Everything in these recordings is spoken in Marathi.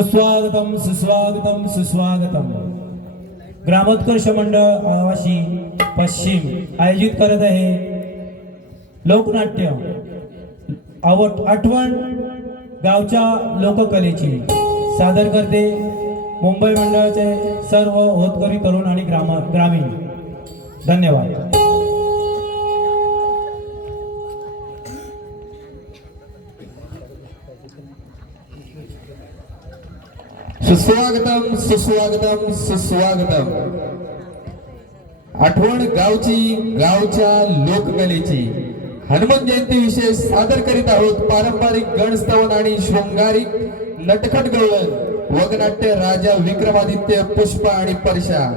सुस्वागतम सुस्वागतम सुस्वागतम। ग्रामोत्कर्ष मंडळ आवाशी पश्चिम आयोजित करत आहे लोकनाट्य आठवण गावच्या लोककलेची। सादर करते मुंबई मंडळाचे सर्व होतकरी तरुण आणि ग्रामीण। धन्यवाद। सुस्वागतम सुस्वागतम सुस्वागतम। आठवण गावच्या लोककलेची हनुमान जयंती विशेष सादर करीत आहोत। पारंपरिक गणस्तवन आणि शृंगारिक नटखट गवळण वगनाट्य राजा विक्रमादित्य पुष्पा आणि परशा।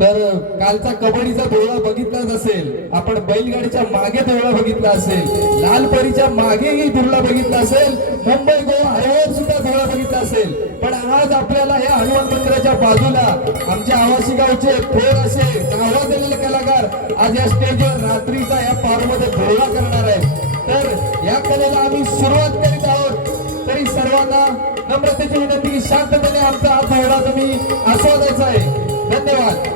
तर कालचा कबड्डीचा धोळा बघितलाच असेल आपण, बैलगाडीच्या मागे धोळा बघितला असेल, लालपरीच्या मागेही धोळा बघितला असेल, मुंबई गोवा हायवेवर सुद्धा धोळा बघितला असेल। पण आज आपल्याला या हनुमान मंदिराच्या बाजूला आमच्या आवासी गावचे थोर असे नावाजलेले दिलेले कलाकार आज या स्टेजवर रात्रीचा या पारमध्ये धोळा करणार आहेत। तर या कलेला आम्ही सुरुवात करीत आहोत। तरी सर्वांना नम्रतेची विनंती की शांततेने आमचा हा धोळा तुम्ही आस्वादायचा आहे। धन्यवाद।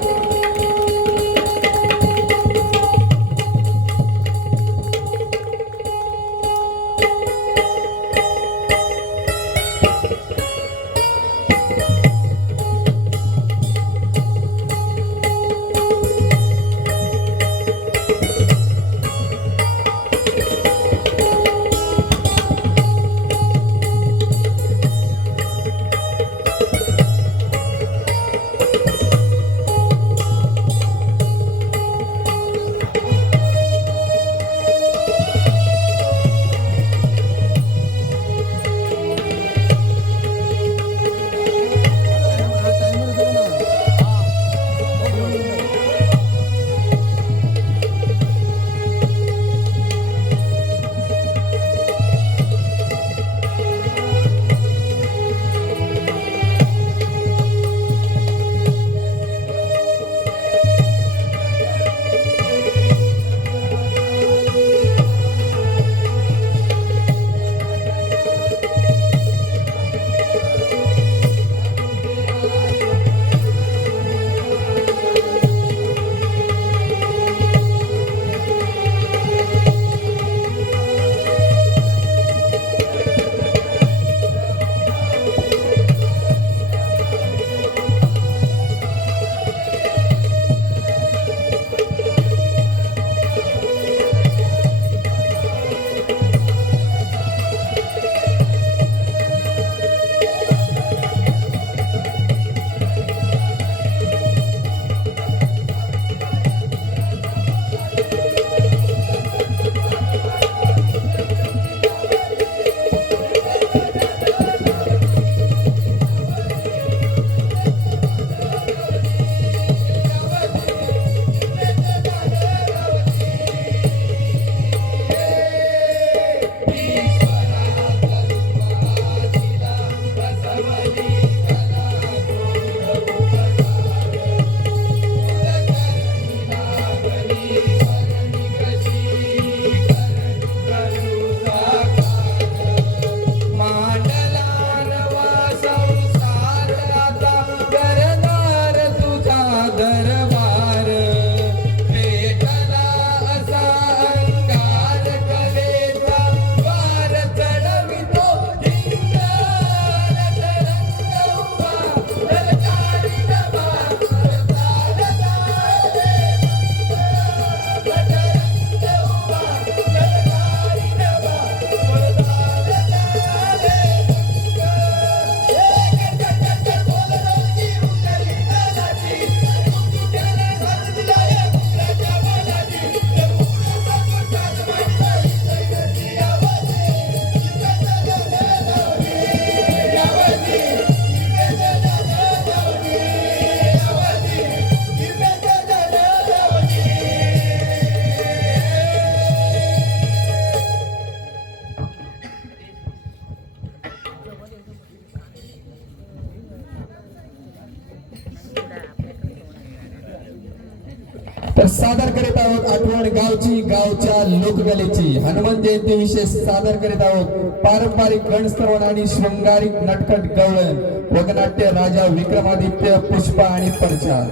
तर सादर करीत आहोत आठवण गावची गावच्या लोककलेची हनुमान जयंती विशेष सादर करीत आहोत पारंपरिक गणस्तवन आणि शृंगारिक नटखट गवळण वगनाट्य राजा विक्रमादित्य पुष्पा आणि परचा।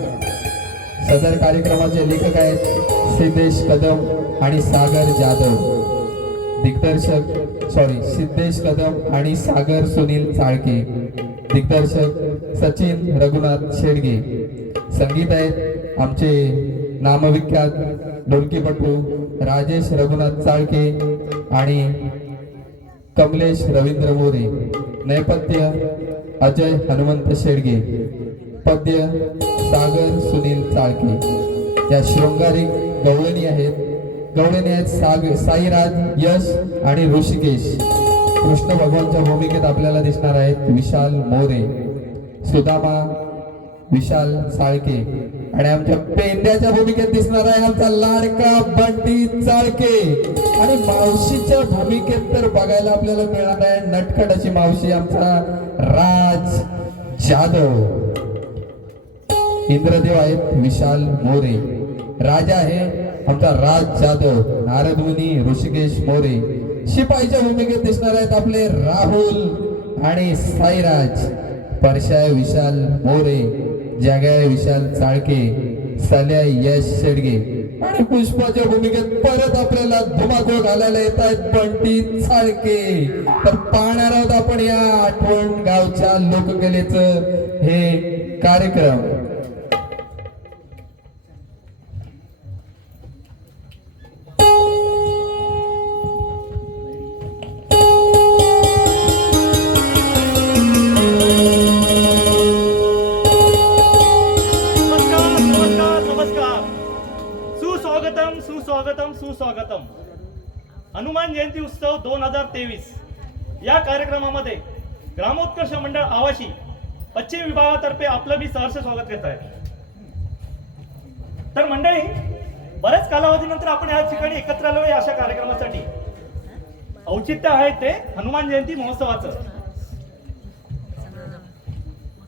सदर कार्यक्रमाचे लेखक आहेत सिद्धेश कदम आणि सागर जाधव। दिग्दर्शक सिद्धेश कदम आणि सागर सुनील चाळके। दिग्दर्शक सचिन रघुनाथ शेडगे। संगीत आहेत आमचे नामविख्यात ढोलकीपटू राजेश रघुनाथ चाळके आणि कमलेश रवींद्र मोरे। नेपथ्य अजय हनुमंत शेडगे। पद्य सागर सुनील चाळके। या शृंगारिक गवळणी आहेत साईराज यश आणि ऋषिकेश। कृष्ण भगवानच्या भूमिकेत आपल्याला दिसणार आहेत विशाल मोरे, सुदामा विशाल साळके आणि आमच्या पेंड्याच्या भूमिकेत दिसणार आहे आमचा लाडका बंटी चाळके। आणि मावशीच्या भूमिकेत तर बघायला आपल्याला मिळणार आहे नटखट अशी मावशी आमचा राज जाधव। इंद्रदेव आहेत विशाल मोरे। राजा आहे आमचा राज जाधव। नारद मुनी ऋषिकेश मोरे। शिपाईच्या भूमिकेत दिसणार आहेत आपले राहुल आणि साईराज। परशाय विशाल मोरे, जगाय विशाल चाळके, सल्या यश शेडगे आणि पुष्पाच्या भूमिकेत परत आपल्याला धुमाकूळ घालायला येत आहेत बंटी चाळके। तर पाहणार आहोत आपण या आठवण गावच्या लोककलेचं हे कार्यक्रम। सुस्वागतम हनुमान जयंती उत्सव 2023 या कार्यक्रमामध्ये ग्रामोत्कर्ष मंडळ आवाशी पश्चिम विभागातर्फे आपलं मी सहर्ष स्वागत करत आहे। तर मंडळी बऱ्याच कालावधीनंतर आपण या ठिकाणी एकत्र आलो या अशा कार्यक्रमासाठी। औचित्य आहे ते हनुमान जयंती महोत्सवाचं।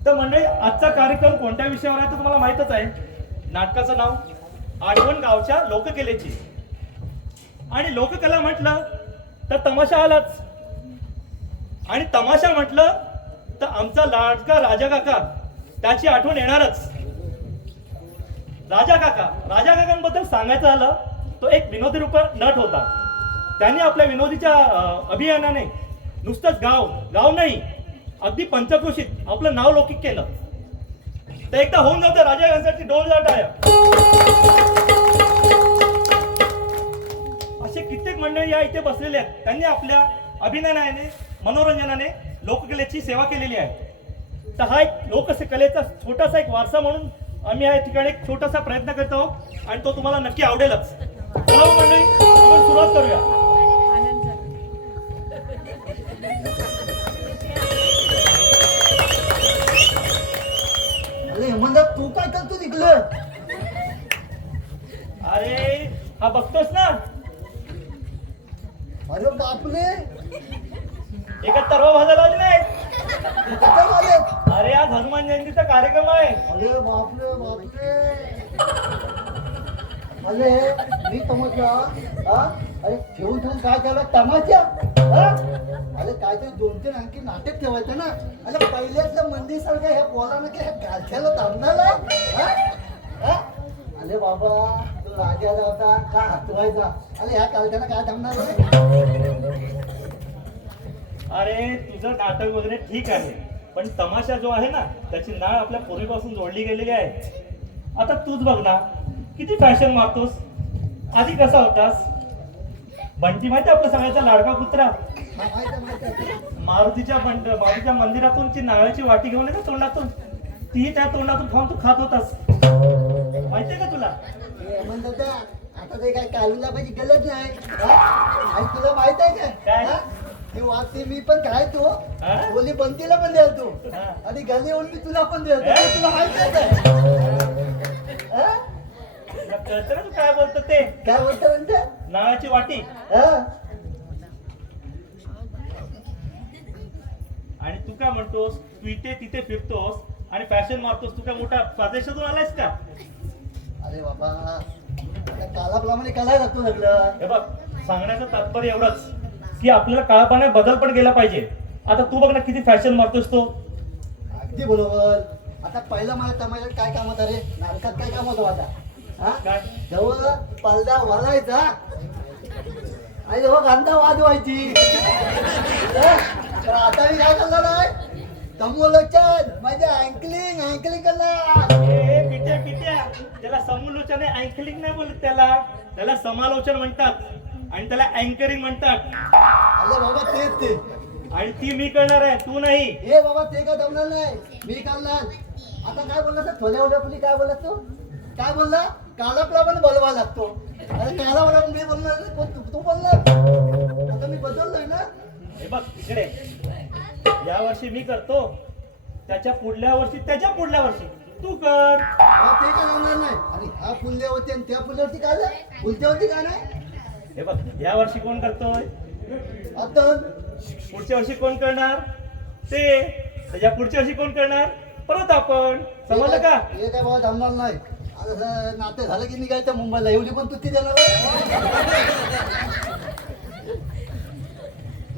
तर मंडळी आजचा कार्यक्रम कोणत्या विषयावर आहे तर तुम्हाला माहितच आहे। नाटकाचं नाव आठवण गावच्या लोककलेची। आणि लोककला म्हटलं तर तमाशा आलाच आणि तमाशा म्हटलं तर आमचा लाडका राजा काका त्याची आठवण येणारच। राजा काकांबद्दल सांगायचं झालं तो एक विनोदी रूप नट होता। त्यांनी आपल्या विनोदीच्या अभियानाने नुसतंच गाव नाही अगदी पंचक्रोशीत आपलं नाव लौकिक केलं। तर एकदा होऊन जातं राजा काकांसाठी डोल टाळ्या। असे कित्येक मंडळी या इथे बसलेले आहेत त्यांनी आपल्या अभिनयाने मनोरंजनाने लोककलेची सेवा केलेली आहे। तर हा एक लोककलेचा छोटासा एक वारसा म्हणून आम्ही या ठिकाणी एक छोटासा प्रयत्न करत आहोत आणि तो तुम्हाला नक्की आवडेलच। चला मंडळी आपण सुरुवात करूया। तू काय करतो तिकडं? अरे हा बघतोस ना? अरे बापरे, एका तरवा भाजायला आली नाही। कुठं आले? अरे आज हनुमान जयंतीचा कार्यक्रम आहे। अरे बापरे बापरे, अरे मी समजला अरे ठेवून काय केलं तमाशा? अरे काहीतरी 2-3 आणखी नाटक ठेवायचं ना। अरे पहिल्यातल्या मंदिर सारखं ह्या पोरानं काय ह्या गालथ्याला थांबणार? अरे बाबा तो राजा होता का हटवायचा? अरे ह्या गालथ्यानं काय थांबणार? अरे तुझं नाटक वगैरे ठीक आहे पण तमाशा जो आहे ना त्याची नाळ आपल्या पूर्वीपासून जोडली गेलेली आहे। आता तूच बघ ना किती फॅशन मारतोस। आधी कसा होतास? बंटी माहिती आपला सगळ्याचा लाडका कुत्रा मारुतीच्या मंदिरातून ती नारळाची वाटी घेऊन येते तोंडातून, ती त्या तोंडातून खाऊन तू खात होतास। माहितीये का तुला? आता ते काय कालूला पाहिजे गलत नाही। आणि तुला माहित आहे काय? हे वाटते मी पण काय तू बोली बंटीला पण द्यायचो आणि घरी येऊन मी तुला पण द्यायचो। तुला माहित आहे कळतं ना तू काय बोलतो ते? काय बोलतो म्हणते? नारळाची वाटी। आणि तू काय म्हणतोस? तू इथे तिथे फिरतोस आणि फॅशन मारतोस। तू काय मोठा परदेशातून आलायस का? अरे बाबा कालाप्रमाणे करायला लागतो सगळं. हे बघ, सांगण्याचं तात्पर्य एवढंच की आपल्याला काळापाण्यात बदल पण केला पाहिजे. आता तू बघ ना किती फॅशन मारतोस तो. अगदी बरोबर. आता पहिलं मला तमाशात काय काम होतं रे, नाटकात काय काम होतं आता? हा काय? जेव्हा पडदा वालायचा आणि जेव्हा गांधा वाजवायची. तर आता मी काय करणार आहे, तमोलोचन म्हणजे अँकलिंग करणार. ए, पिट्या त्याला समलोचन अँकरिंग नाही बोलत, त्याला समालोचन म्हणतात आणि त्याला अँकरिंग म्हणतात. अरे बाबा तेच ते. आणि ती मी करणार आहे, तू नाही. ए बाबा ते काय जमणार नाही, मी करणार. आता काय बोलला तर थोड्या उद्यापुली काय बोलला तू, काय बोलला, कालाप्रमाणे बोलवा लागतो. अरे कालाप्रमाणे मी बोलणार, तू बोलला. आता मी बदललोय ना. हे बघ इकडे, या वर्षी मी करतो, त्याच्या पुढल्या वर्षी तू कर. हा, ते काय जमणार नाही. आणि ह्या पुल्यावरती आणि त्या पुल्यावरती काय झालं? उलट्यावरती काय नाही. हे बघ, या वर्षी कोण करतोय, आता पुढच्या वर्षी कोण करणार ते, त्याच्या पुढच्या वर्षी कोण करणार, परत आपण. समजलं का? हे काय बाबा जमणार नाही. आता नाते झालं की निघायचं मुंबईला, एवढी पण तुझी देणार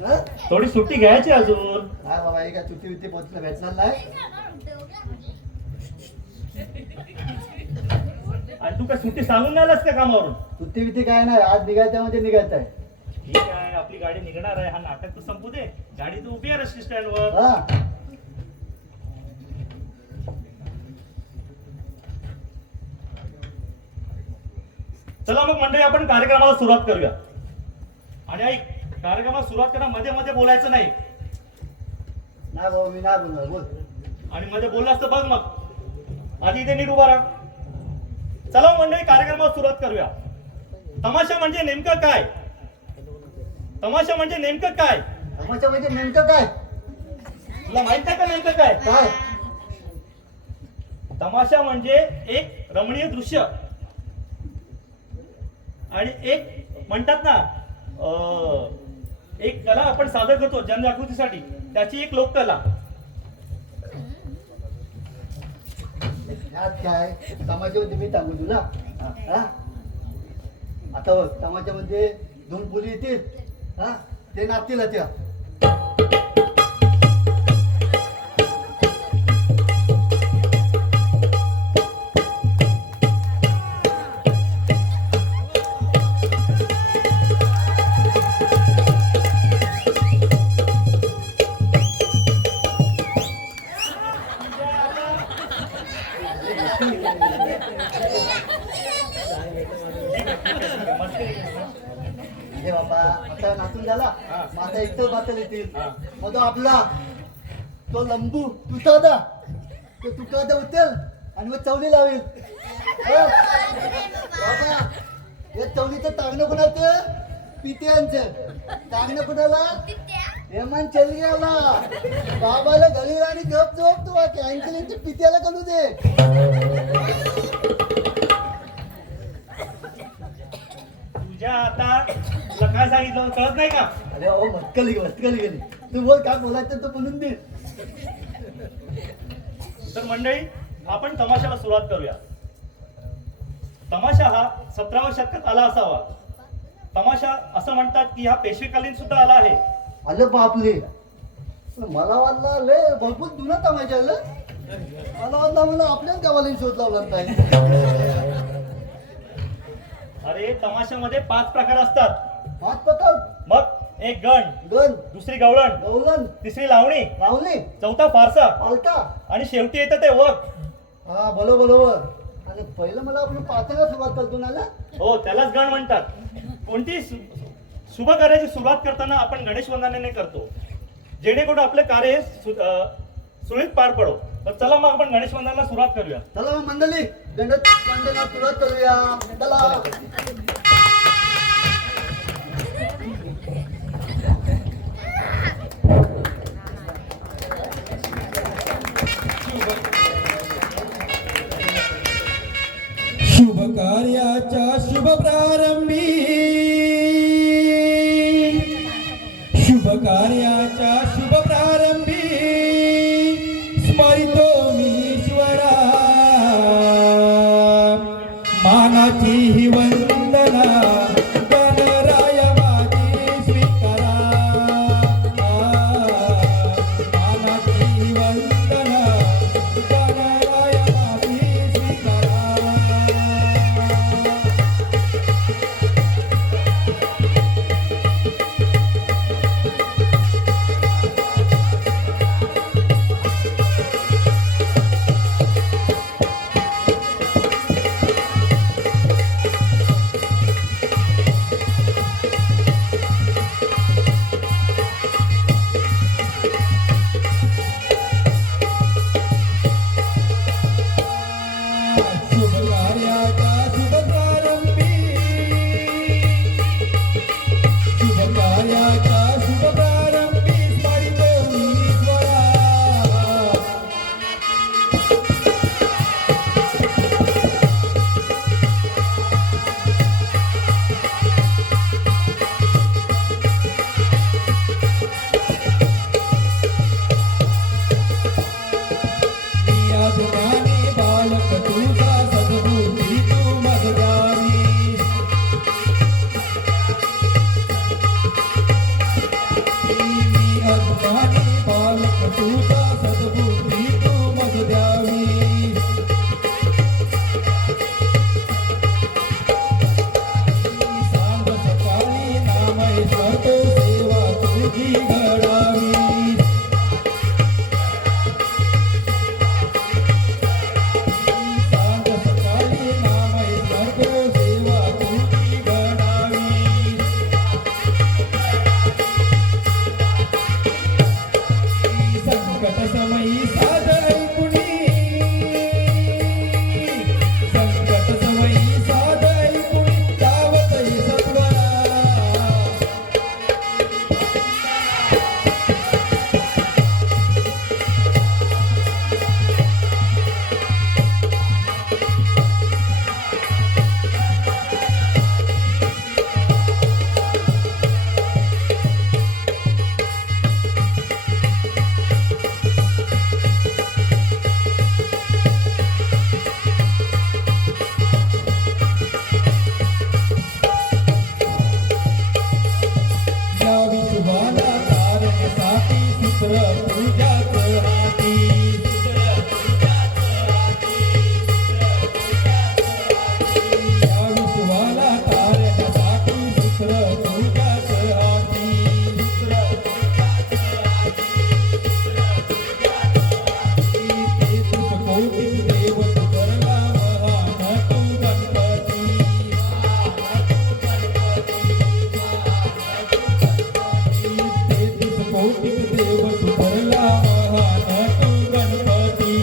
हा? थोडी सुट्टी घ्यायची अजून. हा बाबा, हे काय चुट्टी विट्टी पोचलं भेटणार नाही. आणि तू काय सुट्टी सांगून नाही आलास का कामावरून? सुट्टी विट्टी काय नाही, आज निघायचं म्हणजे निघायचं आहे. ठीक आहे, आपली गाडी निघणार आहे, हा नाटक तर संपू दे. गाडी तू उभी आहे रस्ते स्टँडवर. हा चला मग मंडळी, आपण कार्यक्रमाला सुरुवात करूया. आणि ऐक, कार्यक्रमाला सुरुवात करा, मध्ये मध्ये बोलायचं नाही. नाही बाबा, मी नाही बोलणार, बोल. आणि मध्ये बोललास तर बघ मग, आधी इथे नीट उभा राहा. चला मंडळी, कार्यक्रमाला सुरुवात करूया. तमाशा म्हणजे नेमकं काय? तमाशा म्हणजे नेमकं काय? तमाशा म्हणजे नेमकं काय? तुला माहित नाही का नेमकं काय? काय? तमाशा म्हणजे एक रमणीय दृश्य आणि एक म्हणतात ना, एक कला आपण सादर करतो जनजागृतीसाठी, त्याची एक लोककला. यात काय तमाशामध्ये मी सांगू तुला. हा? आता बघ, तमाशामध्ये दोन मुली येतील, हा, ते नाचतील त्या. अरे बाबा, आता नाचून झाला, मग आता एकटं बातल येतील. मग तो आपला तो लंबू तुझा तो तुका उचल आणि मग चवली लावेल. हा? बाबा, हे चवलीचं टांगणं कोणाचं? पित्यांचं. टांगणं कोणाला? हेमंत चलगेला. बाबाला घरी आणि झोप तू अँकलिंगच्या पित्याला करू दे. तुझ्या आता तुला काय सांगितलं कळत नाही का? अरे ओ, मस्कली गेली. तू बोल, काय बोलायचं तो बोलून दे. तर मंडळी, आपण तमाशाला सुरुवात करूया. तमाशा हा 17व्या शतकात आला असावा. तमाशा असं म्हणतात की हा पेशवेकालीन सुद्धा आला आहे. अरे बापले, मला वाटलं लय भरपूर जुना तमाशा आलं. मला वाटलं मला आपल्याच गावाला शोध लावला काय. अरे, तमाशामध्ये 5 प्रकार असतात. 5 प्रकार? मग एक गण, गण, दुसरी गवळण, गवलन, तिसरी लावणी, लावणी, चौथा फारसा पालटा आणि शेवटी येतं ते वक. हा बरोबर. आणि पहिलं मला आपण पाचाला सुरुवात करतो ना. हो, त्यालाच गण म्हणतात. कोणती शुभ कार्याची सुरुवात करताना आपण गणेश वंदनेने करतो, जेणेकरून आपले कार्य सुरळीत पार पडो. तर चला मग आपण गणेश वंदनाला सुरुवात करूया. चला मग मंडळी, गणेश वंदनाला सुरुवात करूया. चला. शुभ कार्याच्या शुभ प्रारंभी, शुभ कार्याच्या शुभ प्रारंभी स्मरितो मी ईश्वरा. मानाची ही वंदना गणराय माझी स्वीकारा मानाची ही वंदना गणराय माझी स्वीकारा शुभ कार्याच्या शुभ प्रारंभी शुभ कार्याच्या शुभ प्रारंभी स्मरितो ईश्वरा या दुकानी बालक तुझा सद्बुद्धी तू मज द्यावी मी अज्ञानी बालक तुझा सद्बुद्धी तू मज द्यावी सांग सकाळी नामय करतो सेवा तुझी घडावी सांग सकाळी नामय करतो सेवा तुझी घडावी संकट समयी साध ऐकुणी संकट समयी साध ऐकुणी धावतय सत्वरा या विश्वाला तारण्यासाठी सूत्र तुझ्याच हाती या विश्वाला तारण्यासाठी सूत्र तुझ्याच हाती तेहतीस कोटी देव तुझला महान तू गणपती तेहतीस कोटी देव तुझला महान तू गणपती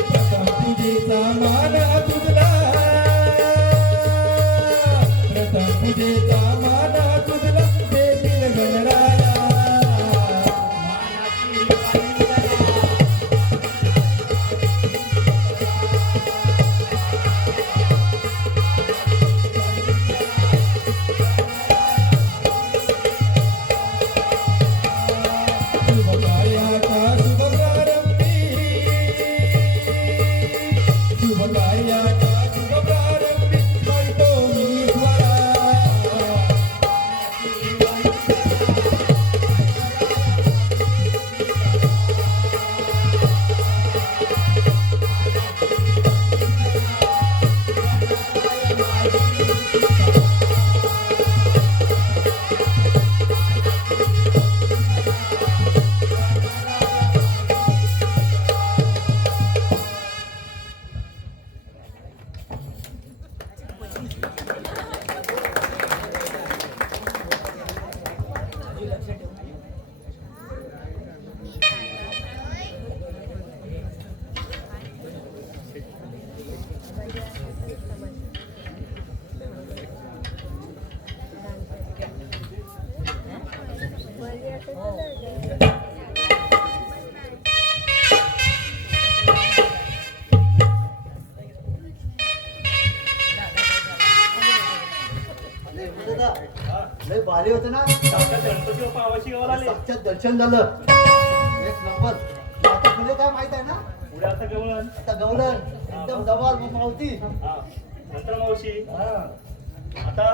प्रथम पूजेचा मान तुझला प्रथम पूजेचा मान तुझला देतील गणराया शुभ कार्याचा शुभ प्रारंभी शुभ कार्याचा शुभ प्रारंभी स्मरितो ईश्वरा लय भारी होतं ना. साक्षात गणपती बाप्पा आवाशी गावाला आले. साक्षात दर्शन झालं एक नंबर. आता पुढे काय माहित आहे ना पुढे आता गवळण. आता गवलन एकदम दबाल मग मावती. हा. नंतर मावशी. हा. आता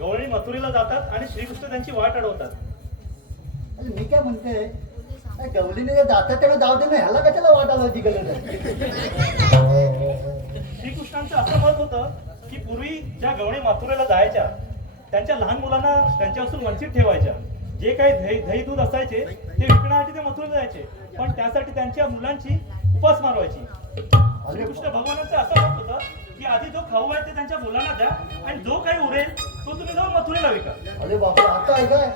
गवळणी मथुरेला जातात आणि श्रीकृष्ण त्यांची वाट अडवतात. अरे मी काय म्हणते अरे गवलीने जे जातात तेव्हा जाऊ दे ना, ह्याला कशाला वाट आला होती गरज आहे? श्रीकृष्णांचं असं मत होतं की पूर्वी ज्या गवळणी मथुरेला जायच्या त्यांच्या लहान मुलांना त्यांच्यापासून वंचित ठेवायच्या. जे काही दही दूध असायचे ते विकण्यासाठी ते मथुरेला जायचे, पण त्यासाठी त्यांच्या मुलांची उपास मारवायची. श्रीकृष्ण भगवानांचं असं मत होतं की आधी जो खाऊ आहे ते त्यांच्या मुलांना द्या आणि जो काही उरेल तो तुम्ही जाऊन मथुरेला विका. अरे बापरे, आता आहे काय?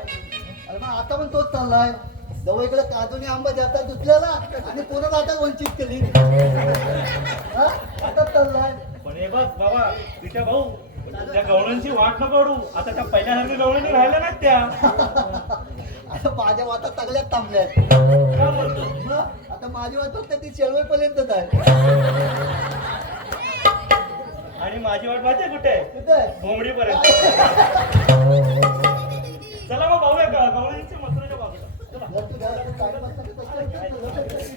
अरे मग आता पण तोच चाललाय. जवळ इकडे काजूने आंबा देतात दुसऱ्याला आणि पुन्हा आता वंचित केली. हा? आताच चाललाय. पण हे बघ बाबा तिच्या भाऊ, त्या गवळ्यांची वाट नको ओढू. आता त्या पहिल्यासारख्या गवळणी राहिल्या नाहीत त्या. आता माझ्या वाटात सगळ्यात थांबल्यात. का बोलतो? मग आता माझी वाट फक्त ती शेळवेपर्यंतच आहे. आणि माझी वाट माहितीये कुठे आहे? कुठे आहे? घोंगडीपर्यंत. चला मग भाऊया का गवळ्यांची मथुरेच्या बाजूला. चला. जर तू घरात काय बसतं तर तसं.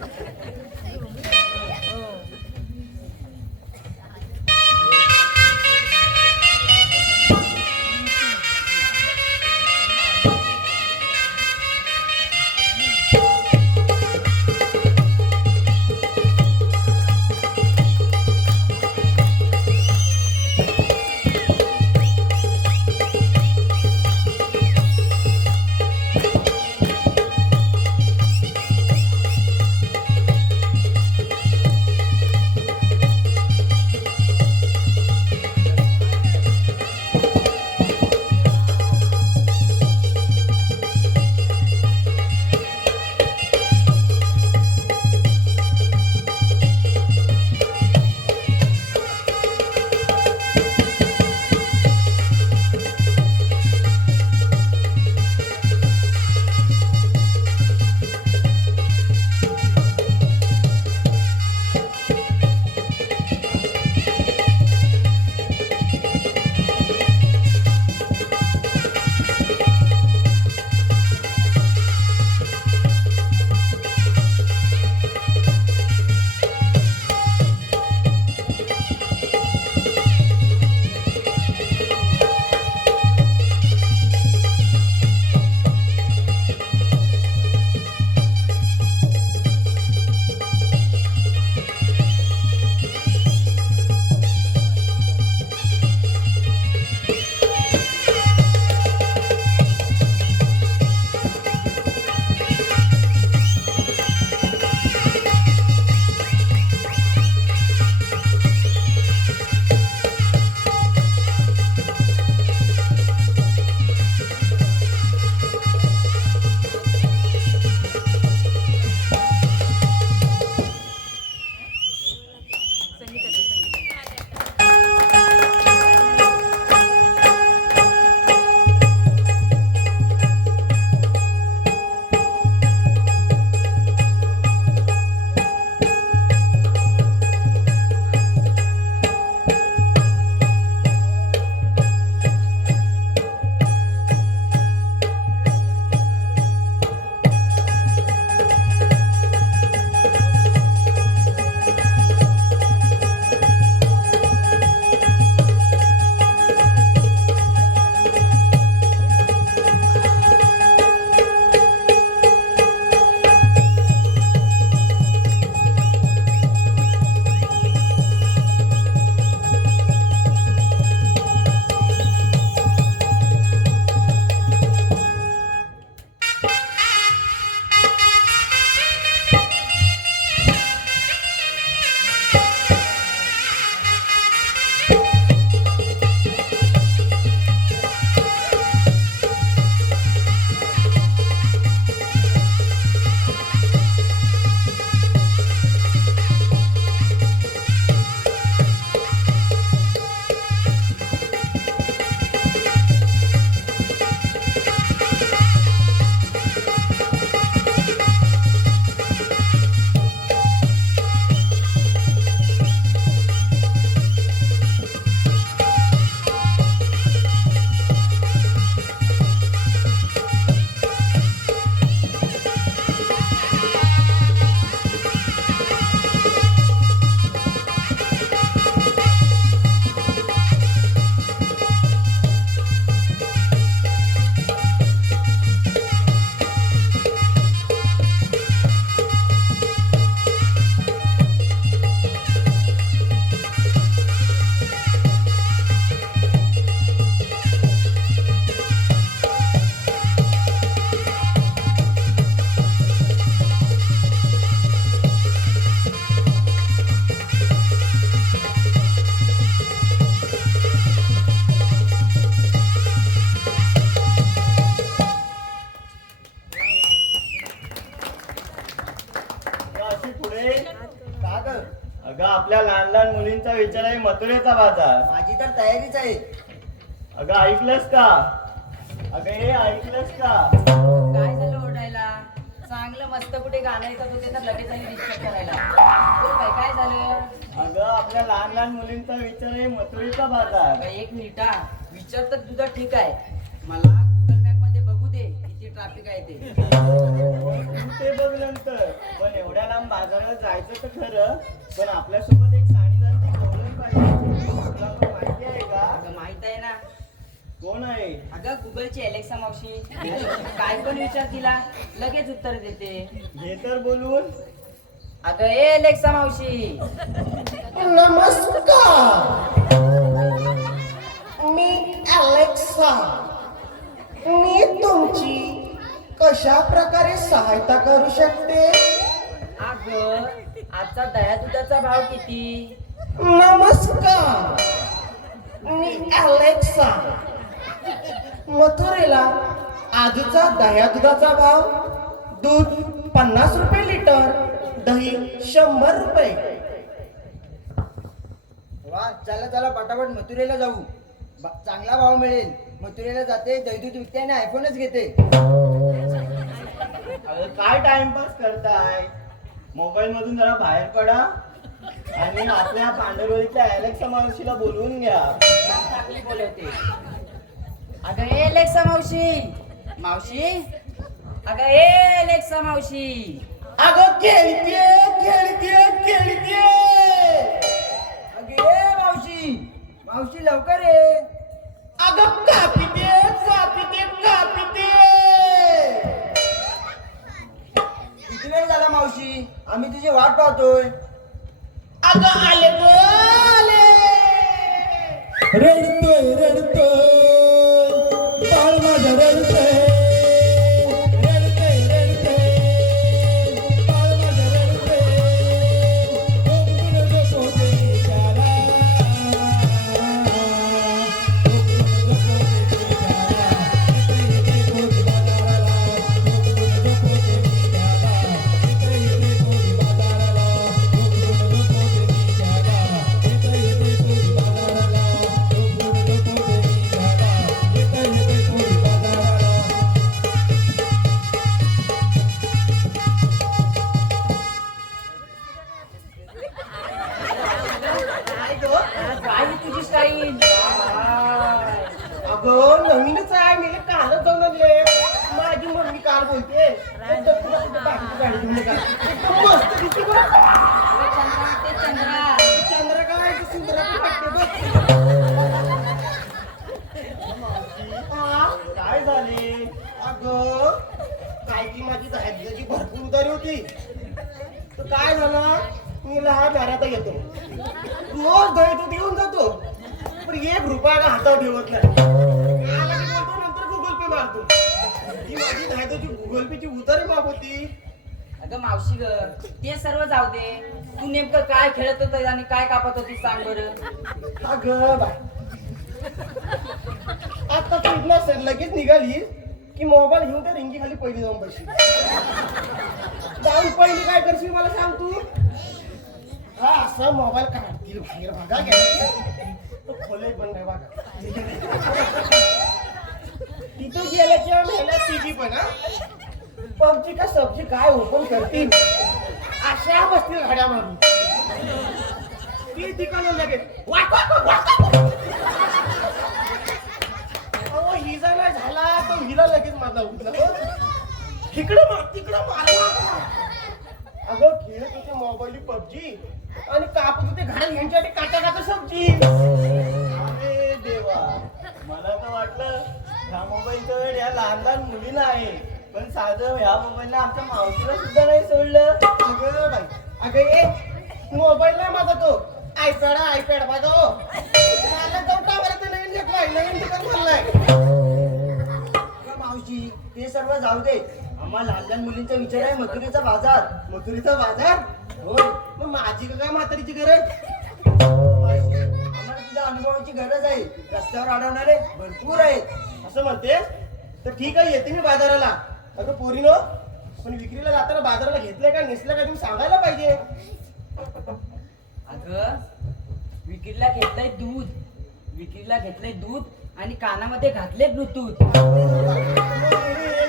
मथुरे का ग? अगं आपल्या लहान लहान मुलींचा विचार आहे मथुरेचा बाजार. माझी तर तयारीच आहे. अगं ऐकलंस का? अगं हे ऐकलंस का? काय झालं ओरडायला? चांगलं मस्त कुठे गाणं ऐकत होते तर लगेच आणि डिस्टर्ब करायला. बोल बाई, काय झालं? अगं आपल्या लहान लहान मुलींचा विचार आहे मथुरेचा बाजार. बाई, एक मिनिट हा. विचार तर तुझा ठीक आहे. मला गुगल मॅप मध्ये बघू दे किती ट्रॅफिक आहे ते. तू ते बघ नंतर. पण एवढ्या लांब बाजारात जायचं तर खरं, पण आपल्यासोबत एक साडीदार ती घेऊन पाहिजे. तुला तो माहिती आहे का? अगं माहित आहे ना. कोण आहे? अगं गुगलची अलेक्सा मावशी. काय पण विचार तिला लगेच उत्तर देते. घे तर बोलून. अगं ए अलेक्सा मावशी. नमस्कार, मी अलेक्सा. मी तुमची कशा प्रकारे सहायता करू शकते? अगं आजचा दह्या दुधाचा भाव किती? नमस्कार, मी अलेक्सा. मथुरेला आजचा दह्या दुधाचा भाव: दूध 50 रुपये लिटर, दही 100 रुपये. वा, चला चला पटापट मथुरेला जाऊ. चांगला भाव मिळेल. मथुरेला जाते, दैदूत विकते आणि आयफोनच घेते. अगं काय टाइमपास करताय? मोबाईल मधून जरा बाहेर पडा आणि आपल्या पांढरवलीच्या अलेक्सा मावशीला बोलवून घ्या. चांगली बोलवते. अगं ए अलेक्सा मावशी. मावशी. अगं ए अलेक्सा मावशी. अगं खेळते खेळते खेळते. अगे मावशी, मावशी लवकर ये. अगं कापी दे कापी दे कापी दे. किती वेळ झाला मावशी? आम्ही तुझी वाट पाहतोय. अगं आले ग आले. रडतोय रडतोय बाळ माझं रडतोय. रडतोय रडतोय बाळ माझं रडतोय. झोपून झोपू दे त्याला. झोपून झोपू दे त्याला. इथे इथे कोणी बाजाराला. झोपून झोपू दे त्याला. इथे इथे कोणी बाजाराला. झोपून झोपू दे त्याला. इथे इथे कोणी बाजाराला. झोपून झोपू दे त्याला. इथे इथे कोणी बाजाराला. काय ही तुझी स्टाईल? अगं नवीनच आहे. मी कालच जाऊन आणले. माझी मम्मी काल बोलते गाडी घेऊन ये का. एकदम मस्त दिसते बघ. ते चंद्रा. चंद्र काय ते सुंदर वाटते बघ. हा? काय झाले? अगं काय ती माझी दह्याची भरपूर उधारी होती. तर काय झालं, मी लहान घरात येतो, रोज दही तो देऊन जातो, पण 1 रुपया का हातावर ठेवत नाही. आला की बोलतो, नंतर गुगल पे मारतो. ही माझी दह्याची गुगल पेची उधारी माफ होती. अगं मावशी ग, ते सर्व जाऊ दे. तू नेमकं काय खेळत होत आणि काय कापत होती सांग बरं. अगं बाय, आता तू इथनं लगेच निघाली की मोबाईल घेऊन त्या रिंगी खाली पहिली जाऊन बसली. जाऊन पहिली काय करशील मला सांग तू? हा असा मोबाईल काढतील बाहेर बघा घ्या. तो खोले पण नाही बघा. तिथं गेल्या किंवा मेल्या तिची पण हा पबजी का सब्जी काय ओपन करतील अशा बसतील गाड्या मारून. ती ठिकाणं लगेच वाक वाक वाक वाक. अहो हिजा नाही झाला तर हिला लगेच माझा उठला. इकडं मार तिकडं मार. अगं खेळत होते मोबाईल पबजी आणि कापत होते घाण घ्यायची काटा काटा सब्जी. अरे देवा, मला तर वाटलं ह्या मोबाईलचा वेळ या लहान लहान मुलीला आहे, पण साधं ह्या मोबाईलला आमच्या मावशीला सुद्धा नाही सोडलं. अगं बाई, अगं ये मोबाईल नाही माझा तो आयपॅड माझा हो. मला जाऊन टावर नवीन घेतलाय, नवीन दुकान खोललाय. मावशी ते सर्व जाऊ दे. आम्हा लहान लहान मुलींचा विचार आहे मथुरेचा बाजार. मथुरीचा बाजार होय, मग माझी का काय म्हातारीची गरज? आम्हाला तुझ्या अनुभवाची गरज आहे. रस्त्यावर अडवणारे भरपूर आहेत. असं म्हणतेस तर ठीक आहे, येते मी बाजाराला. अगं पोरीनो, पण विक्रीला जाताना बाजाराला घेतलंय का नेसलं का तुम्ही सांगायला पाहिजे. अगं विक्रीला घेतलंय दूध आणि कानामध्ये घातले ब्लूटूथ. एक